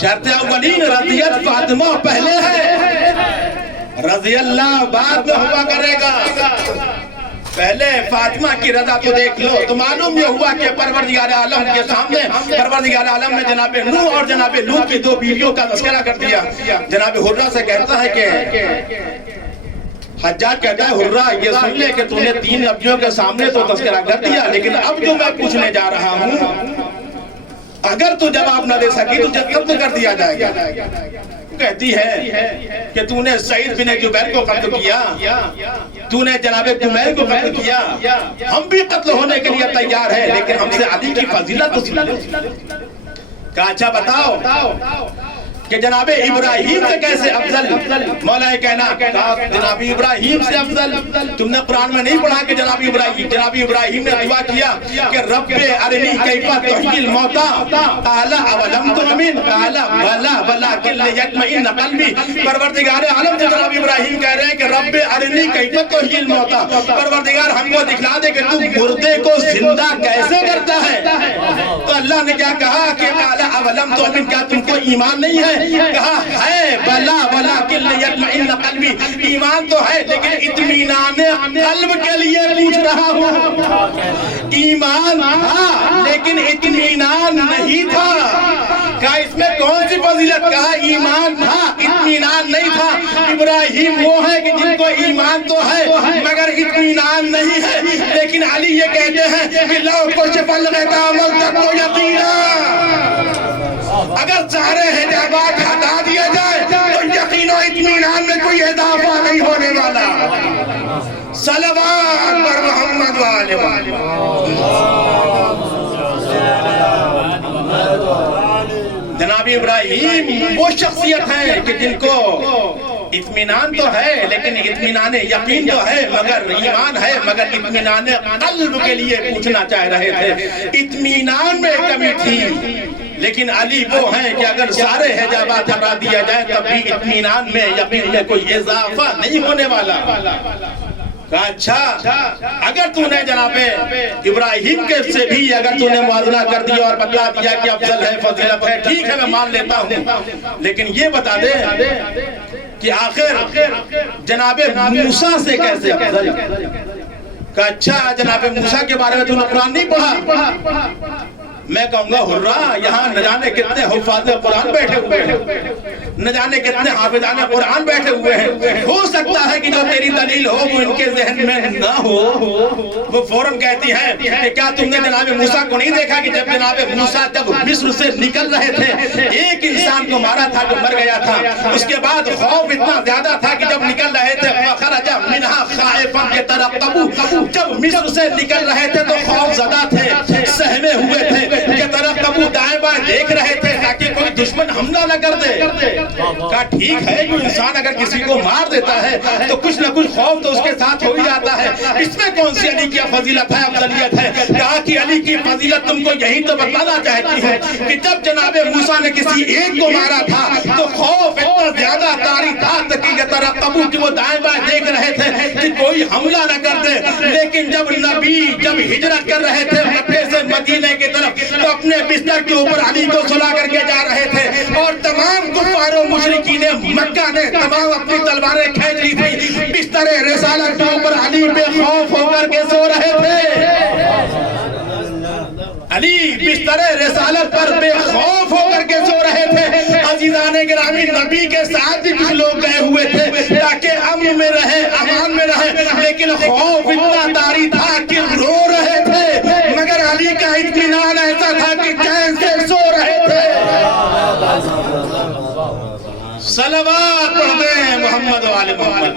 شرط اولین رضیت فاطمہ پہلے ہے، رضی اللہ بعد میں ہوا کرے گا۔ پہلے فاطمہ کی رضا تو دیکھ لو تو معلوم یہ ہوا کہ پروردگار عالم کے سامنے پروردگار عالم نے جناب نوح اور جناب لوط کی دو بیویوں کا تذکرہ کر دیا. جناب حرہ سے کہتا ہے کہ حجاج کہتا ہے حرہ یہ سن لے کہ تو نے 3 نبیوں کے سامنے تو تذکرہ کر دیا، لیکن اب جو میں پوچھنے جا رہا ہوں اگر تو جواب نہ دے سکی تو قتل کر دیا جائے گا. کہتی ہے کہ تو نے سعید بن جبیر کو قتل کیا، تو نے جناب کمیل کو قتل کیا، ہم بھی قتل ہونے کے لیے تیار ہیں، لیکن ہم سے علی کی فضیلت تو سن لو. کہا اچھا بتاؤ کہ جناب ابراہیم سے کیسے افضل مولا کائنات؟ جناب ابراہیم سے افضل تم نے قرآن میں نہیں پڑھا کہ جناب ابراہیم نے دعا کیا کہ رب ارنی کیف تحیی الموتی قال اولم تؤمن قال بلی ولکن لیطمئن قلبی. پروردگار عالم سے جناب ابراہیم کہہ رہے ہیں کہ رب ارنی کیف تحیی الموتی، پروردگار ہم کو دکھلا دے کہ تو مردے کو زندہ کیسے کرتا ہے. تو اللہ نے کیا کہا کہ قال اولم تؤمن، کیا تم کو ایمان نہیں ہے؟ کہا ہے بلا ولکن لیطمئن قلبی، ایمان تو ہے لیکن اطمینان قلب کے لیے پوچھ رہا ہوں. ایمان تھا لیکن اطمینان نہیں تھا. کہا اس میں کون سی فضیلت؟ کہا ایمان تھا اطمینان نہیں تھا. ابراہیم وہ ہے کہ جن کو ایمان تو ہے مگر اطمینان نہیں ہے. لیکن علی یہ کہتے ہیں کہ لو کشف الغطاء والتقوا یقینا، اگر سارے حجابات ہٹا دیا جائے تو یقین و اطمینان میں کوئی اضافہ نہیں ہونے والا. صلوات پر محمد وآلہ جناب ابراہیم وہ شخصیت ہے کہ جن کو اطمینان تو ہے لیکن اطمینان یقین تو ہے مگر ایمان ہے مگر اطمینان قلب کے لیے پوچھنا چاہ رہے تھے. اطمینان میں کمی تھی لیکن علی وہ ہیں کہ اگر سارے حجابات ہٹا دیا جائے تب بھی اطمینان میں یقین میں کوئی اضافہ نہیں ہونے والا. کہا اچھا اگر تو نے جناب ابراہیم کے سے بھی اگر تو نے موازنہ کر دیا اور بتا دیا کہ افضل ہے فضیلت ہے، ٹھیک ہے میں مان لیتا ہوں، لیکن یہ بتا دے کہ آخر جناب موسیٰ سے کیسے افضل؟ کہا اچھا جناب موسیٰ کے بارے میں تو نے قرآن نہیں پڑھا؟ میں کہوں گا حرہ یہاں نہ جانے کتنے حفاظ قرآن بیٹھے ہوئے ہیں، نہ جانے کتنے حافظان قرآن بیٹھے ہوئے ہیں، ہو سکتا ہے کہ جو تیری دلیل ہو وہ ان کے ذہن میں نہ ہو. وہ فوراً کہتی ہے کہ کیا تم نے جناب موسیٰ کو نہیں دیکھا کہ جب جناب موسیٰ جب مصر سے نکل رہے تھے ایک انسان کو مارا تھا جو مر گیا تھا، اس کے بعد خوف اتنا زیادہ تھا کہ جب نکل رہے تھے فخرج منہا خائفا یترقب، جب مصر سے نکل رہے تھے تو خوف زدہ تھے، سہمے ہوئے تھے کہ ترقبو دائیں بائیں دیکھ رہے تھے تاکہ کوئی دشمن حملہ نہ کر دے. کہا ٹھیک ہے کوئی انسان اگر کسی کو مار دیتا ہے تو کچھ نہ کچھ خوف تو اس کے ساتھ ہو ہی جاتا ہے، اس میں کون سی علی کی فضیلت ہے افضلیت ہے؟ کہا کہ علی کی فضیلت تم کو یہی تو بتانا چاہتی ہے کہ جب جناب موسیٰ نے کسی ایک کو مارا تھا تو خوف اتنا زیادہ طاری تھا کہ یترقبو کہ وہ دائیں بائیں دیکھ رہے تھے کہ کوئی حملہ نہ کر دے. لیکن جب نبی جب ہجرت کر رہے تھے مکے سے مدینے کی طرف تو اپنے بستر کے اوپر علی کو سلا کر کے جا رہے تھے اور تمام کفار و مشرکین مکہ نے تمام اپنی تلواریں کھینچ لی تھی، بستر رسالت کے اوپر علی بے خوف ہو کر کے سو رہے تھے. علی بستر رسالت پر بے خوف ہو کر کے سو رہے تھے. عزیزان گرامی نبی کے ساتھ بھی کچھ لوگ گئے ہوئے تھے تاکہ امن میں رہے امان میں رہے، لیکن خوف اتنا طاری تھا کہ رو رہے تھے مگر علی کا اطمینان ایسا تھا کہ چین سے سو رہے تھے. صلوات پڑھ دیں محمد و آل محمد.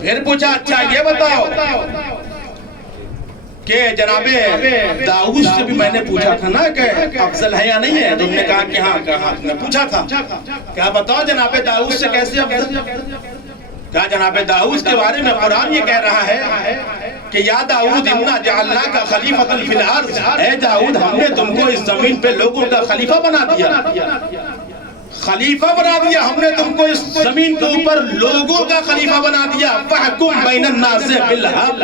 پھر پوچھا اچھا یہ بتاؤ کہ جناب داؤد سے بھی میں نے پوچھا تھا نا کہ افضل ہے یا نہیں ہے، تم نے کہا کہ ہاں. کہا تم نے پوچھا تھا، کیا بتاؤ جناب داؤد سے کیسے افضل؟ کہا جناب داؤد کے بارے میں قرآن یہ کہہ رہا ہے کہ یا داؤد انا جعلناک خلیفۃ فی الارض، اے داؤد ہم نے تم کو اس زمین پہ لوگوں کا خلیفہ بنا دیا، خلیفہ بنا دیا ہم نے تم کو اس زمین کے اوپر لوگوں کا خلیفہ بنا دیا. فاحکم بین الناس بالحق،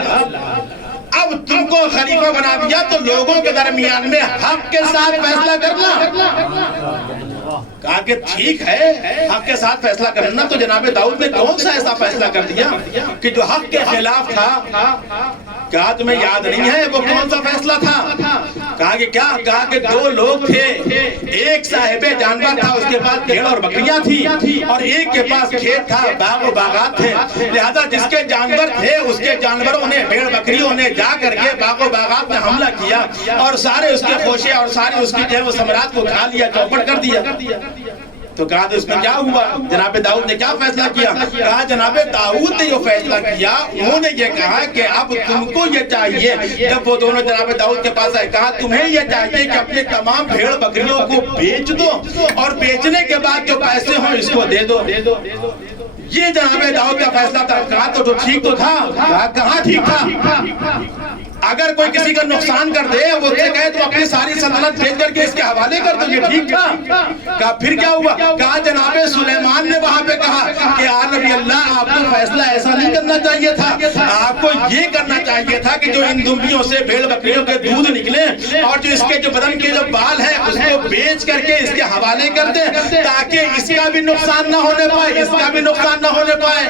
اب تم کو خلیفہ بنا دیا تو لوگوں کے درمیان میں حق کے ساتھ فیصلہ کرنا. کہا کہ ٹھیک ہے حق کے ساتھ فیصلہ کرنا، تو جناب داؤد نے کون سا ایسا فیصلہ کر دیا کہ جو حق کے خلاف تھا؟ کہا تمہیں یاد نہیں ہے وہ کون سا فیصلہ تھا؟ کہا کہ کیا؟ کہا کہ دو لوگ تھے، ایک صاحب جانور تھا، اس کے پاس بھیڑ اور بکریاں تھی، اور ایک کے پاس کھیت تھا، باغ و باغات تھے، لہذا جس کے جانور تھے اس کے جانوروں نے، بھیڑ بکریوں نے جا کر کے باغ و باغات میں حملہ کیا اور سارے اس کے خوشے اور ساری اس کی جو ہے وہ ثمرات کو کھا لیا، چوپٹ کر دیا۔ تو کہا تو اس میں کیا ہوا؟ جناب داؤد نے کیا فیصلہ کیا؟ کہا جناب داؤد نے جو فیصلہ کیا، انہوں نے یہ کہا کہ اب تم کو یہ چاہیے، جب وہ دونوں جناب داؤد کے پاس آئے، کہا تمہیں یہ چاہیے کہ اپنے تمام بھیڑ بکریوں کو بیچ دو اور بیچنے کے بعد جو پیسے ہوں اس کو دے دو۔ یہ جناب داؤد کا فیصلہ تھا۔ کہا تو ٹھیک تو تھا؟ کہاں ٹھیک تھا؟ اگر کوئی کسی کا نقصان کر دے، وہ سے کہے تو اپنی ساری سلطنت بیچ کر کے اس کے حوالے کر دو، یہ ٹھیک تھا؟ کہا پھر کیا ہوا؟ کہا جناب سلیمان نے وہاں پہ کہا کہ یا نبی اللہ، آپ کو فیصلہ ایسا نہیں کرنا چاہیے تھا، آپ کو یہ کرنا چاہیے تھا کہ جو ان دمبیوں سے بھیڑ بکریوں کے دودھ نکلے اور جو اس کے جو بدن کے جو بال ہیں اس کو بیچ کر کے اس کے حوالے کر دیں، تاکہ اس کا بھی نقصان نہ ہونے پائے، اس کا بھی نقصان نہ ہونے پائے،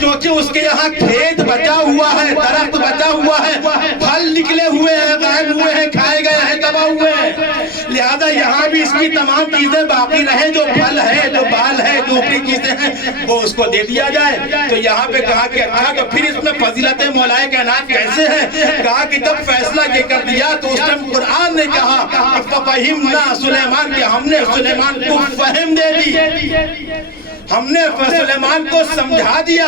کیونکہ اس کے یہاں کھیت بچا ہوا ہے، درخت بچا ہوا ہے، پھل نکلے ہوئے ہیں، غائب ہوئے ہیں، کھائے گئے ہیں، تباہ ہوئے ہیں، لہذا یہاں بھی اس کی تمام چیزیں باقی رہیں، جو پھل ہے، جو بال ہے، جو اوپری چیزیں ہیں، وہ اس کو دے دیا جائے۔ تو یہاں پہ کہا کہ اچھا، تو پھر اس میں فضیلت مولا کائنات کیسے ہے؟ کہا کہ جب فیصلہ یہ کر دیا تو اس ٹائم قرآن نے کہا فَفَهِمْنَا سلیمان، کہ ہم نے سلیمان کو فہم دے دی، ہم نے سلیمان کو سمجھا دیا۔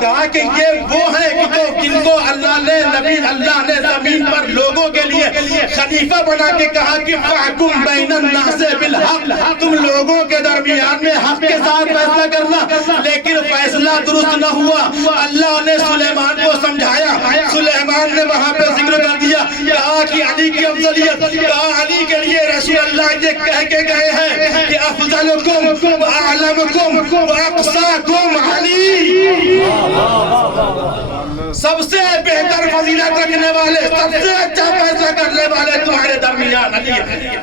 کہا کہ یہ وہ ہے کہ جن کو اللہ نے زمین پر لوگوں کے لیے خلیفہ بنا کے کہا کہ فَحْكُمْ بَيْنَ النَّاسِ بِالْحَقِّ، تم لوگوں کے درمیان میں حق کے ساتھ فیصلہ کرنا، لیکن فیصلہ درست نہ ہوا۔ اللہ نے سلیمان کو سمجھایا، سلیمان نے وہاں پہ ذکر کر دیا، کہا کہ علی کی افضلیت، کہا علی کے لیے رسول اللہ یہ کہہ کے گئے ہیں کہ افضلکم واعلمکم وَأَقْصَاكُمْ عَلِي، سب سے بہتر فضیلت رکھنے والے، سب سے اچھا فیصلہ کرنے والے تمہارے درمیان علی ہے۔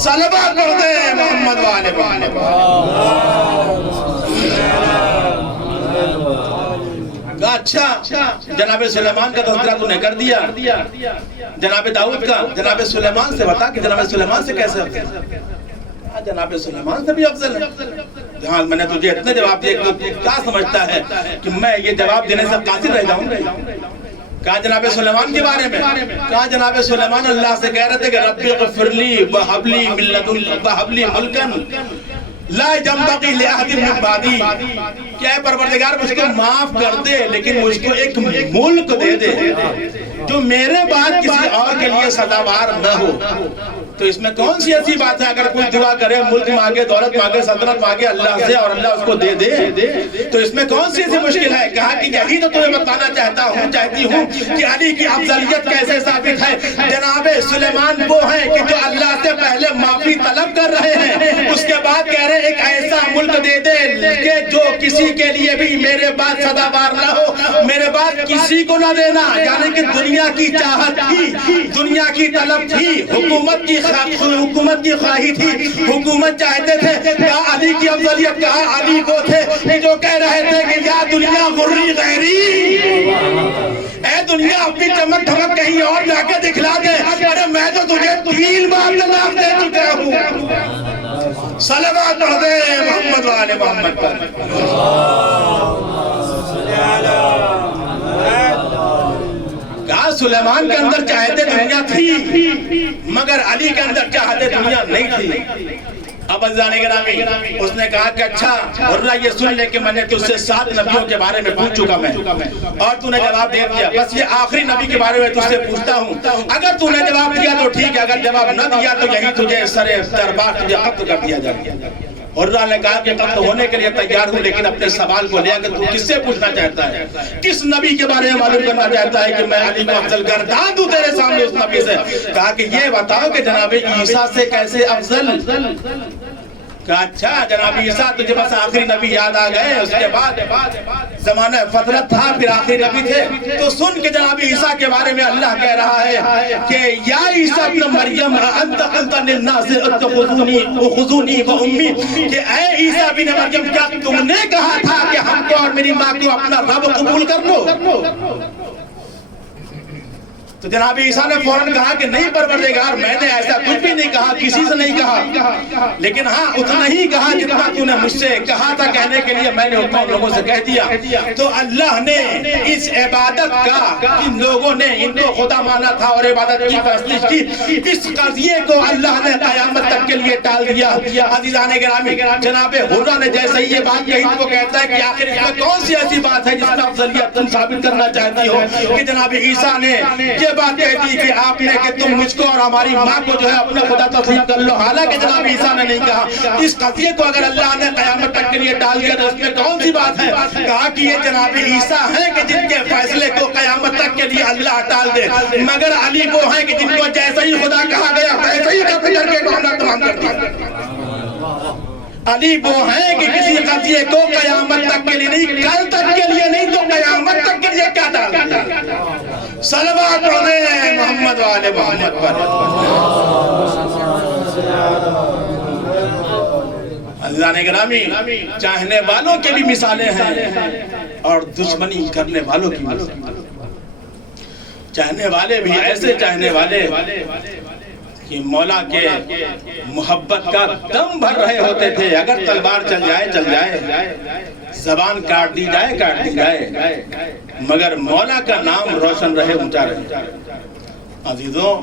صلوات پڑھ دیں محمد والے والے۔ اچھا، جناب سلیمان کا تذکرہ تو نے کر دیا، جناب داؤد کا، جناب سلیمان سے بتا کہ جناب سلیمان سے کیسے افضل؟ جناب سلیمان سے بھی افضل ہے۔ جہاں میں نے تجھے اتنے جواب دیے تو کیا سمجھتا ہے کہ میں یہ جواب دینے سے قاصر رہ جاؤں گا؟ کہا جناب سلیمان کے بارے میں، کہا جناب سلیمان اللہ سے کہہ رہے تھے کہ رب اغفر لی وہب لی من لدنک وہب لی ملکا لا ينبغي لأحد من بعدی، کہ اے پروردگار مجھ کو معاف کر دے لیکن مجھ کو ایک ملک دے دے جو میرے بعد کسی اور کے لیے سزاوار نہ ہو۔ تو اس میں کون سی ایسی بات ہے؟ اگر کوئی دعا کرے، ملک مانگے، دولت مانگے، سلطنت مانگے اللہ سے اور اللہ اس کو دے دے، تو اس میں کون سی ایسی مشکل ہے؟ کہا کہ یہی تو تمہیں بتانا چاہتی ہوں کہ علی کی افضلیت کیسے ثابت ہے۔ جناب سلیمان وہ ہیں کہ جو اللہ سے پہلے معافی طلب کر رہے ہیں، اس کے بعد کہہ رہے ایک ایسا ملک دے دے کہ جو کسی کے لیے بھی میرے بعد سزاوار نہ ہو، میرے بعد کسی کو نہ دینا، یعنی کہ دنیا کی چاہت تھی، دنیا کی طلب تھی، حکومت کی خواہی تھی، حکومت چاہتے تھے۔ کہا علی کی افضلیت، کہا علی وہ تھے جو کہہ رہے تھے کہ یا دنیا غری غیری، اے دنیا اپنی چمک دھمک کہیں اور جا کے دکھلا دے، ارے میں تو تجھے 3 بار طلاق دے چکا ہوں۔ صلوات پڑھ دے محمد والے محمد پر۔ کہا سلیمان کے اندر چاہتے دنیا تھی مگر علی کے اندر چاہتے دنیا نہیں تھی۔ اب عزیزان گرامی، اس نے کہا کہ اچھا ورنہ یہ سن لے کہ میں نے تجھ سے 7 نبیوں کے بارے میں پوچھ چکا میں اور تو نے جواب دے دیا، بس یہ آخری نبی کے بارے میں تجھ سے پوچھتا ہوں، اگر تو نے جواب دیا تو ٹھیک ہے، اگر جواب نہ دیا تو یہی تجھے سر دربار تجھے قتل کر دیا جائے۔ اور اللہ نے کہا کہ قتل ہونے کے لیے تیار ہوں، لیکن اپنے سوال کو لے کہ تو کس سے پوچھنا چاہتا ہے، کس نبی کے بارے میں معلوم کرنا چاہتا ہے کہ میں علی کو افضل گردان دوں تیرے سامنے اس نبی سے؟ کہا کہ یہ بتاؤ کہ جناب عیسیٰ سے کیسے افضل؟ کہا اچھا جناب عیسیٰ تجھے بس آخری نبی یاد آ گئے، اس کے بعد زمانہ فترت تھا پھر آخری نبی تھے، تو سن کہ جناب عیسیٰ کے بارے میں اللہ کہہ رہا ہے کہ یا عیسیٰ ابن مریم انت قلت للناس اتخذونی وخذونی وامی، کہ اے عیسیٰ ابن مریم کیا تم نے کہا تھا کہ ہم کو اور میری ماں کو اپنا رب قبول کر لو؟ تو جناب عیسیٰ نے فوراً کہا کہ نہیں پروردگار، میں نے ایسا کچھ بھی نہیں کہا، کسی سے نہیں کہا، لیکن ہاں اتنا ہی کہا جتنا تو نے مجھ سے کہا تھا کہنے کے لیے، میں نے اتنا لوگوں سے کہہ دیا۔ تو اللہ نے اس عبادت کا ان لوگوں نے ان کو خدا مانا تھا اور عبادت کی پرستش کی، اس قضیے کو اللہ نے قیامت تک کے لیے ٹال دیا۔ عزیزان گرامی، جناب حرہ نے جیسے ہی یہ بات کہی تو وہ کہتا ہے کہ آخر اس میں کون سی ایسی بات ہے جس میں افضلیت تم ثابت کرنا چاہتی ہو کہ جناب عیسیٰ نے یہ بات کہتی کہ آپ نے کہ تم مجھ کو اور ہماری ماں کو جو ہے اپنا خدا تسلیم کر لو، حالانکہ جناب عیسیٰ نے نہیں کہا۔ اس قضیے کو اگر اللہ نے قیامت تک کے لیے ٹال دیا تو اس میں کون سی بات ہے؟ کہا کہ یہ جناب عیسیٰ ہیں کہ جن کے فیصلے کو قیامت تک کے لیے اللہ ٹال دے، مگر علی وہ ہیں کہ جن کو جیسا ہی خدا کہا گیا ویسے ہی کر کے معاملہ تمام کر دیا۔ علی وہ ہیں کہ کسی قضیے کو قیامت تک کے لیے نہیں، کل تک کے لیے نہیں تو قیامت تک کے لیے کیا ٹال دیا۔ صلوات پڑھیں محمد والے محمد پر۔ عزیزان گرامی، چاہنے والوں کے بھی مثالیں ہیں اور دشمنی کرنے والوں کی مثالیں۔ چاہنے والے بھی ایسے چاہنے والے کہ مولا کے محبت کا دم بھر رہے ہوتے تھے، اگر تلوار چل جائے، زبان کاٹ دی جائے، مگر مولا کا نام روشن رہے، اونچا رہے۔ عزیزوں،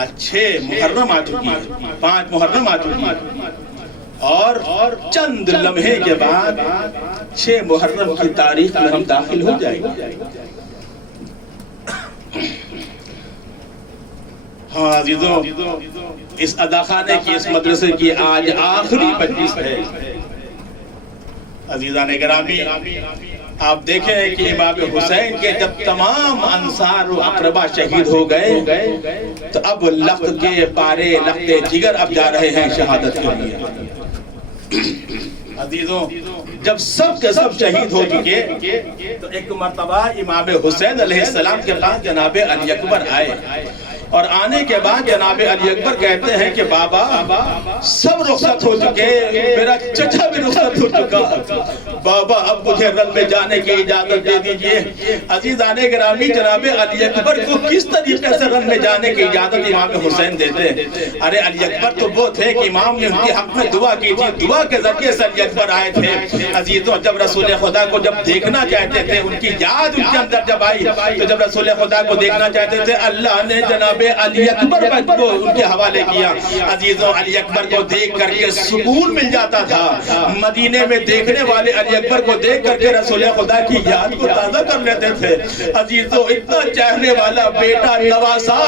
آج 6 محرم آ چکی ہے، 5 محرم آ چکی ہے، اور چند لمحے کے بعد 6 محرم کی تاریخ میں ہم داخل ہو جائیں گے۔ ہاں عزیزوں، اس اداخانے کی، اس مدرسے کی آج آخری مجلس ہے۔ عزیزان گرامی، آپ دیکھیں کہ امام حسین کے جب تمام انصار و اقربا شہید ہو گئے تو اب لخت کے پارے، لخت جگر اب جا رہے ہیں شہادت کے لیے۔ عزیزوں، جب سب کے سب شہید ہو چکے تو ایک مرتبہ امام حسین علیہ السلام کے پاس جناب علی اکبر آئے، اور آنے کے بعد جناب علی اکبر کہتے ہیں کہ بابا سب رخصت ہو چکے، میرا چچا بھی رخصت ہو چکا، بابا اب مجھے رن میں جانے کی اجازت دے دیجئے۔ عزیزان گرامی، جناب علی اکبر کو کس طریقے سے رن میں جانے کی اجازت امام حسین دیتے؟ ارے علی اکبر تو وہ تھے کہ امام نے ان کے حق میں دعا کی تھی، دعا کے ذریعے سے علی اکبر آئے تھے۔ عزیزوں، جب رسول خدا کو جب دیکھنا چاہتے تھے، ان کی یاد ان کے اندر جب آئی تو جب رسول خدا کو دیکھنا چاہتے تھے، اللہ نے جناب علی اکبر کو ان کے حوالے کیا۔ عزیزوں، علی اکبر کو دیکھ کر کے سکون مل جاتا تھا، مدینے میں دیکھنے والے علی اکبر کو دیکھ کر کے رسول خدا کی یاد کو تازہ کر لیتے تھے۔ عزیزوں، اتنا چاہنے والا بیٹا نواسا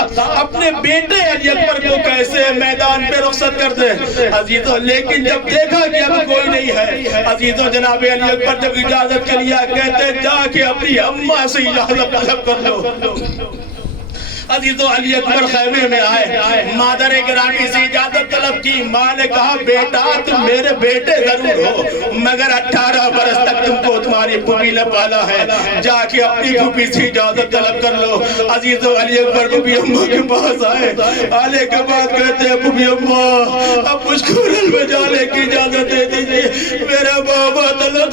اپنے بیٹے علی اکبر کو کیسے میدان پہ رخصت کر دے؟ عزیزوں، لیکن جب دیکھا کہ اب کوئی نہیں ہے، عزیزوں جناب علی اکبر جب اجازت کے لیے کہتے جا کے اپنی اماں سے اجازت طلب کر لو۔ عزیزوں، علی اکبر خیمے میں آئے، مادر گرامی سے اجازت طلب کی۔ ماں نے کہا بیٹا تم میرے بیٹے ضرور ہو، مگر 18 برس تک تم کو تمہاری پھوپھی نے پالا ہے، جا کے اپنی پھوپھی سے اجازت طلب کر لو۔ عزیزوں، علی اکبر پھوپھی اماں کے پاس آئے، آنے کے بعد کہتے ہیں پھوپھی اماں اب مجھ کو رن میں جانے کی اجازت دے دیجیے، میرا بابا تلو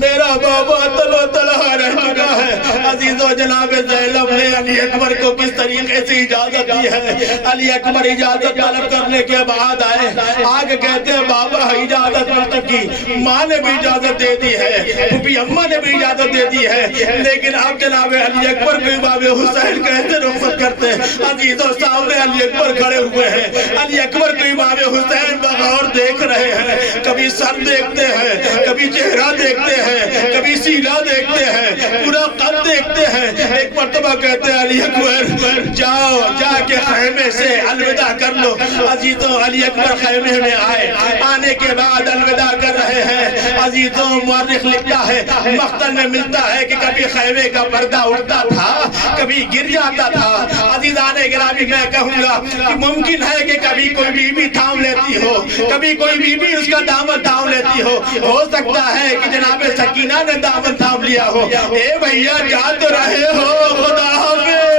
میرا بابا تلو تلہا رہ چکا ہے۔ عزیزو، جناب زینب نے علی اکبر کو کس طریقے سے اجازت دی ہے؟ علی اکبر اجازت طلب کرنے کے بعد آئے، آگے کہتے ہیں بابا اجازت مل چکی، ماں نے بھی اجازت دے دی ہے، پھوپھی اماں نے بھی اجازت دے دی ہے، لیکن اب جناب علی اکبر کو امام حسین کیسے رخصت کرتے ہیں؟ عزیزو، سامنے علی اکبر کھڑے ہوئے ہیں، علی اکبر کو امام حسین بغور دیکھ رہے ہیں، کبھی سر دیکھتے ہیں، کبھی چہرہ دیکھتے ہیں، کبھی سینہ دیکھتے ہیں، پورا قد دیکھتے ہیں، ایک ایک مرتبہ کہتے ہیں علی اکبر جاؤ جا کے خیمے سے الوداع کر لو. عزیزوں علی اکبر خیمے میں آئے, آنے کے بعد الوداع کر رہے ہیں. عزیزوں مورخ لکھتا ہے مقتل میں ملتا ہے کہ کبھی خیمے کا پردہ اٹھتا تھا, کبھی گر جاتا تھا. عزیزان گرامی میں کہوں گا کہ ممکن ہے کہ کبھی کوئی بی بی تھام لیتی ہو, کبھی کوئی بی بی اس کا دامن تھام لیتی ہو سکتا ہے کہ جناب سکینہ نے دامن تھام لیا ہو. اے بھیا جا تو رہے ہو, خدا حافظ.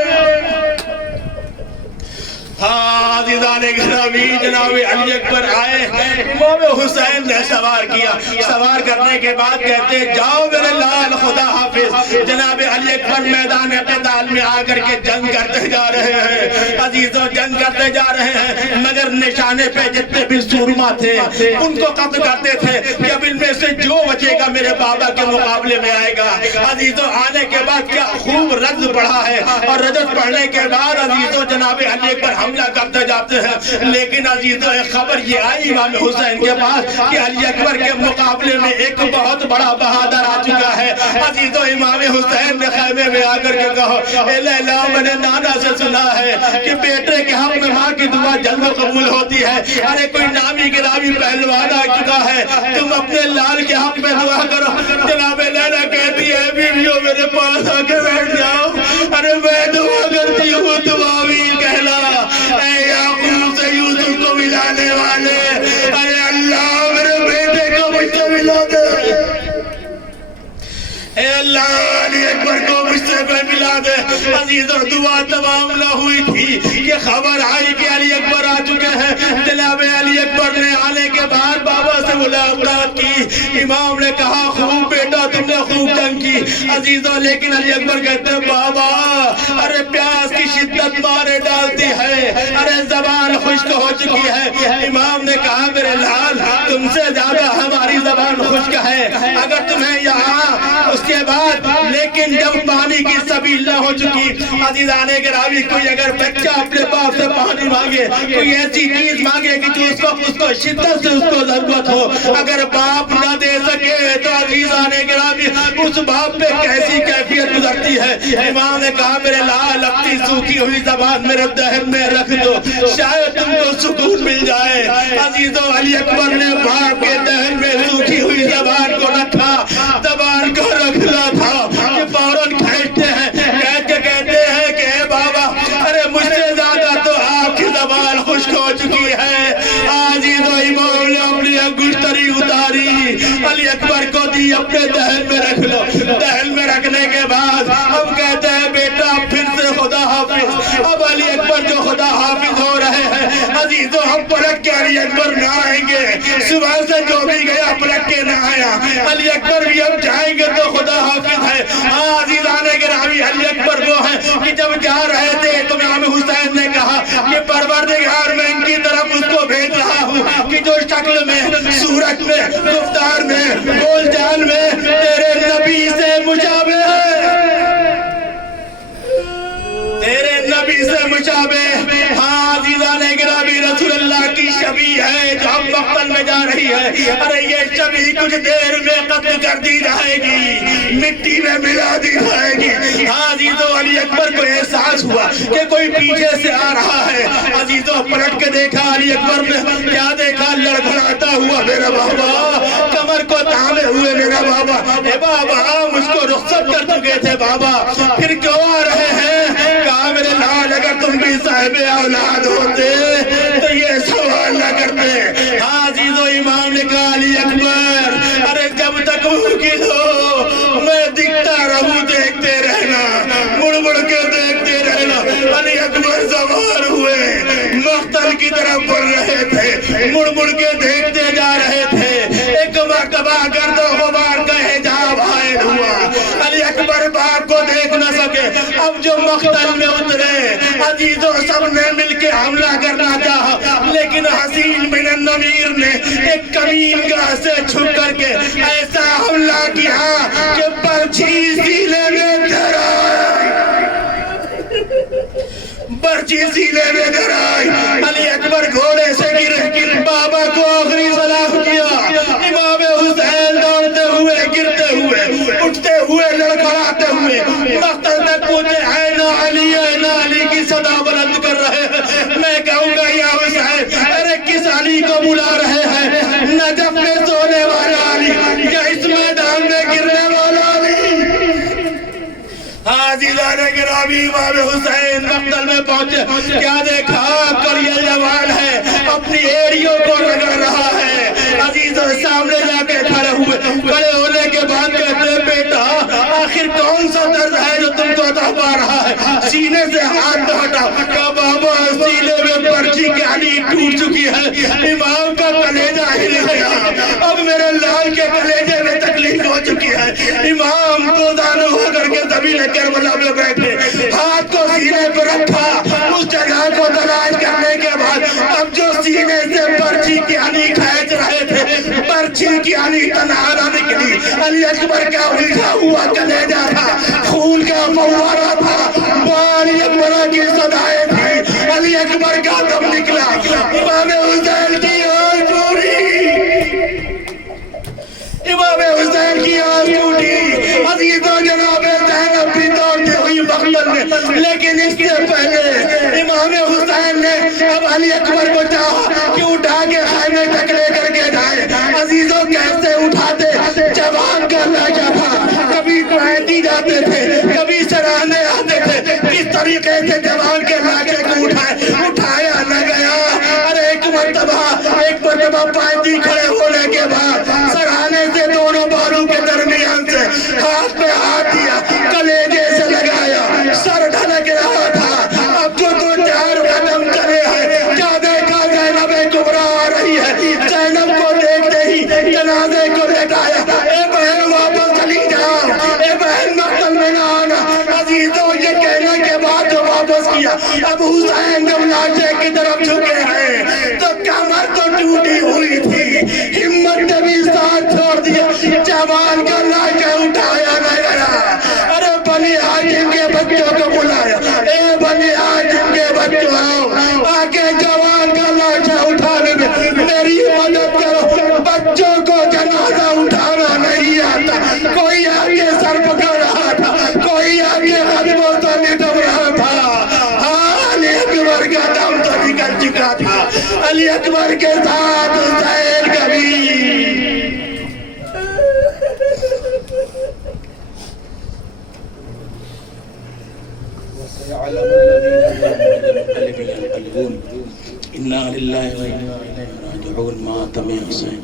ہاں عزیزان گرامی جناب علی اکبر آئے, امام حسین نے سوار کیا. سوار کرنے کے بعد کہتے جاؤ میرے لال, خدا حافظ. جناب علی اکبر میدان قتال میں آ کر کے جنگ کرتے جا رہے ہیں. عزیزوں جنگ کرتے جا رہے ہیں, مگر نشانے پہ جتنے بھی سورما تھے ان کو قتل کرتے تھے کہ اب ان میں سے جو بچے گا میرے بابا کے مقابلے میں آئے گا. عزیزوں آنے کے بعد کیا خوب رجز پڑھا ہے, اور رجز پڑھنے کے بعد عزیزوں جناب علی اکبر حملہ کرتے جاتے ہیں. لیکن عزیزوں ایک خبر یہ آئی امام حسین کے پاس کہ علی اکبر کے مقابلے میں ایک بہت بڑا بہادر آ چکا ہے. عزیزوں امام حسین نے خیمے میں آ کر کے کہا اے لیلا میں نے نانا سے سنا ہے کہ بیٹے کے حق میں ماں کی دعا جلد قبول ہوتی ہے. ارے کوئی نامی گرامی پہلوان آ چکا ہے, تم اپنے لال کے حق میں دعا کرو. جناب لیلا کہتی ہے بیویوں میرے پاس آ کے بیٹھ جاؤ. ارے میں دعا کرتی ہوں تم آمین کہنا. اے یعقوب سے یوسف کو ملانے والے, ارے اللہ میرے بیٹے کو مجھ سے ملا دے. اے اللہ علی اکبر کو مجھ سے ملا دے. عزیزوں دعا تمام نہ ہوئی تھی کہ خبر آئی کہ علی اکبر آ چکے ہیں. جناب علی اکبر نے آنے کے بعد بابا سے ملاقات کی. امام نے کہا خوب بیٹا تم نے خوب جنگ کی. عزیزوں لیکن علی اکبر کہتے ہیں بابا ارے پیاس کی شدت مارے ڈالتی ہے, ارے زبان خشک ہو چکی ہے. امام نے کہا میرے لال تم سے زیادہ ہماری زبان خشک ہے. اگر تمہیں یہاں اس کے بعد لیکن جب پانی کی سبیل نہ ہو چکی. عزیزان گرامی کوئی اگر بچہ اپنے باپ سے پانی مانگے, کوئی ایسی چیز مانگے کہ جو اس کو شدت سے اس کو ضرورت ہو, اگر باپ نہ دے سکے تو عزیزان گرامی اس باپ پہ کیسی کیفیت گزرتی ہے. امام نے کہا میرے لال اپنی سوکھی ہوئی زبان میرے دہن میں رکھ دو, شاید تم کو سکون مل جائے. عزیزوں علی اکبر نے باپ کے دہن میں سوکھی ہوئی زبان کو رکھا, زبان کو رکھنا تھا کہ فوراً کھینچتے ہیں, کہتے ہیں کہ اے بابا ارے مجھ سے زیادہ تو آپ کی زبان خشک ہو چکی ہے. عزیزوں امام نے اپنی انگشتری اتاری, علی اکبر کو دی اپنے دہن میں رکھ لو. دہن میں رکھنے کے بعد اب کہتے ہیں بیٹا پھر سے خدا حافظ. اب علی اکبر جو خدا حافظ ہو رہے ہیں عزیزوں ہم پلٹ کے علی اکبر نہ آئیں گے. صبح سے جو بھی گیا پلٹ کے نہ آیا. علی اکبر بھی اب جائیں گے تو خدا حافظ ہے. عزیزان گرامی علی اکبر وہ ہیں کہ جب جا رہے تھے تو امام حسین نے کہا کہ پروردگار میں ان کی طرف اس کو بھیج رہا ہوں کہ جو شکل میں صورت میں گفتار میں بول چال میں تیرے نبی سے مشابہ ہے, تیرے نبی سے مشابہ. ہاں عزیزان گرامی رسول اللہ کی شبیہ ہے جو اب مقتل میں جا رہی ہے. ارے یہ شبیہ کچھ دیر میں قتل کر دی جائے گی, مٹی میں ملا دی جائے گی. ہاں عزیزوں علی اکبر کو احساس ہوا کہ کوئی پیچھے سے آ رہا ہے. عزیزوں پلٹ کے دیکھا علی اکبر نے, کیا دیکھا لڑکھڑاتا ہوا میرا بابا, کمر کو تھامے ہوئے میرا بابا. اے بابا مجھ کو رخصت کر چکے تھے بابا, پھر کیوں آ رہے ہیں؟ کہا میرے لال اگر تم بھی صاحب اولاد ہوتے تو یہ سوال نہ کرتے. ہاں عزیزو امام نے کہا علی اکبر ارے جب تک ممکن ہو میں دکھتا رہوں دیکھتے رہنا, مڑ مڑ کے دیکھتے رہنا. علی اکبر سوار ہوئے مقتل کی طرف بڑھ رہے تھے, مڑ مڑ کے دیکھتے جا رہے تھے. ایک مرتبہ گرد و غبار کا حجاب عائد ہوا, علی اکبر باپ کو دیکھ نہ سکے. اب جو مقتل میں اترے عزیزوں سب نے مل کے حملہ کرنا چاہا, لیکن حسین بن النمیر نے ایک کمین گاہ سے چھپ کر کے ایسا حملہ کیا کہ برچھی سینے میں دھرائی, برچھی سینے میں دھرائی. علی اکبر گھوڑے سے گرے, بابا کو آخری سلام کیا. امام حسین دوڑتے ہوئے گرتے ہوئے اٹھتے ہوئے لڑکھڑاتے ہوئے مقتل تک پوچھے اے علی کی صدا بلند کر رہے ہیں، میں کہوں گا یا حسین، ارے کس علی کو بلا رہے ہیں؟ نجف میں سونے والا علی یا اس میدان میں گرنے والا علی؟ عزیزان گرامی، امام حسین مقتل میں پہنچے، کیا دیکھا؟ کلیہ جوان ہے، اپنی ایڑیوں کو رگڑ رہا ہے۔ عزیزوں سامنے جا کے کھڑے ہوئے، کھڑے ہونے کے بعد کہتے ہیں بیٹا آخر کون سا درد ہے جو تم کو عطا پا رہا ہے؟ سینے سے ہاتھ نہ ہٹا، کہا بابا سینے میں پرچی کی علی ٹوٹ چکی ہے، امام کا کلیجہ ہل گیا، اب میرے لال کے کلیجے میں تکلیف ہو چکی ہے۔ امام دو دانوں ہو کر کے زمین کربلا میں بیٹھے، ہاتھ کو سینے پر رکھا، اس جگہ کو تلاش کرنے کے بعد اب جو سینے سے پرچی کی علی کھینچ رہے تھے، پرچی کی علی تنہا نہ نکلی، علی اکبر کا الجھا ہوا کلیجہ تھا، خون کا فوارہ تھا، علی اکبر کی صدائیں تھی، علی اکبر کا دم نکلا، امام حسین کی آنکھ ٹوٹی، امام حسین کی آنکھ ٹوٹی۔ عزیزوں جناب زینب بھی دوڑتی ہوئی مقتل میں، لیکن اس سے پہلے امام حسین نے اب علی اکبر کو چاہا کہ اٹھا کے خیمے تک لے کر کے جائے۔ عزیزوں کیسے اٹھاتے؟ جوان کا لہجہ تھا، کبھی قائدی جاتے تھے، کبھی سرانے آتے تھے، کس طریقے سے جوان کے لہجے کو اٹھایا نہ گیا۔ ارے ایک مرتبہ قائدی کھڑے ہونے کے بعد سرانے سے دونوں بالوں کے درمیان سے ہاتھ پہ ہاتھ دیا، کلیجے سے لگایا، سر ڈھلک رہا تھا، اب جو دو چار قدم چلے ہیں، کیا دیکھا؟ زینب کبریٰ آ رہی ہے، زینب کو دیکھتے ہی جنازے کو لٹایا، اے بہن واپس چلی جاؤ، اے بہن مقتل میں نہ آنا۔ عزیزوں یہ کہنے کے بعد جو واپس کیا، اب حسین جب لاشے کی طرف جھکے ہیں تو کمر تو ٹوٹی ہوئی تھی، ہمت نے بھی ساتھ چھوڑ دیا، جوان کا لاشا اٹھایا نہ گیا۔ ارے بنی ہاشم کے بچوں کو بلایا، اے بنی ہاشم کے بچوں آؤ، آکے جوان کا لاشا اٹھانے میں میری مدد کرو، بچوں کو جنازہ اٹھانا نہیں آتا، کوئی آگے سر پکڑ رہا تھا، کوئی آگے قدموں سے لٹک رہا تھا۔ ہاں علی اکبر کا دم تو نکل چکا تھا، علی اکبر کے ساتھ حسین کا بھی۔ انا للہ و انا الیہ راجعون، ماتم حسین۔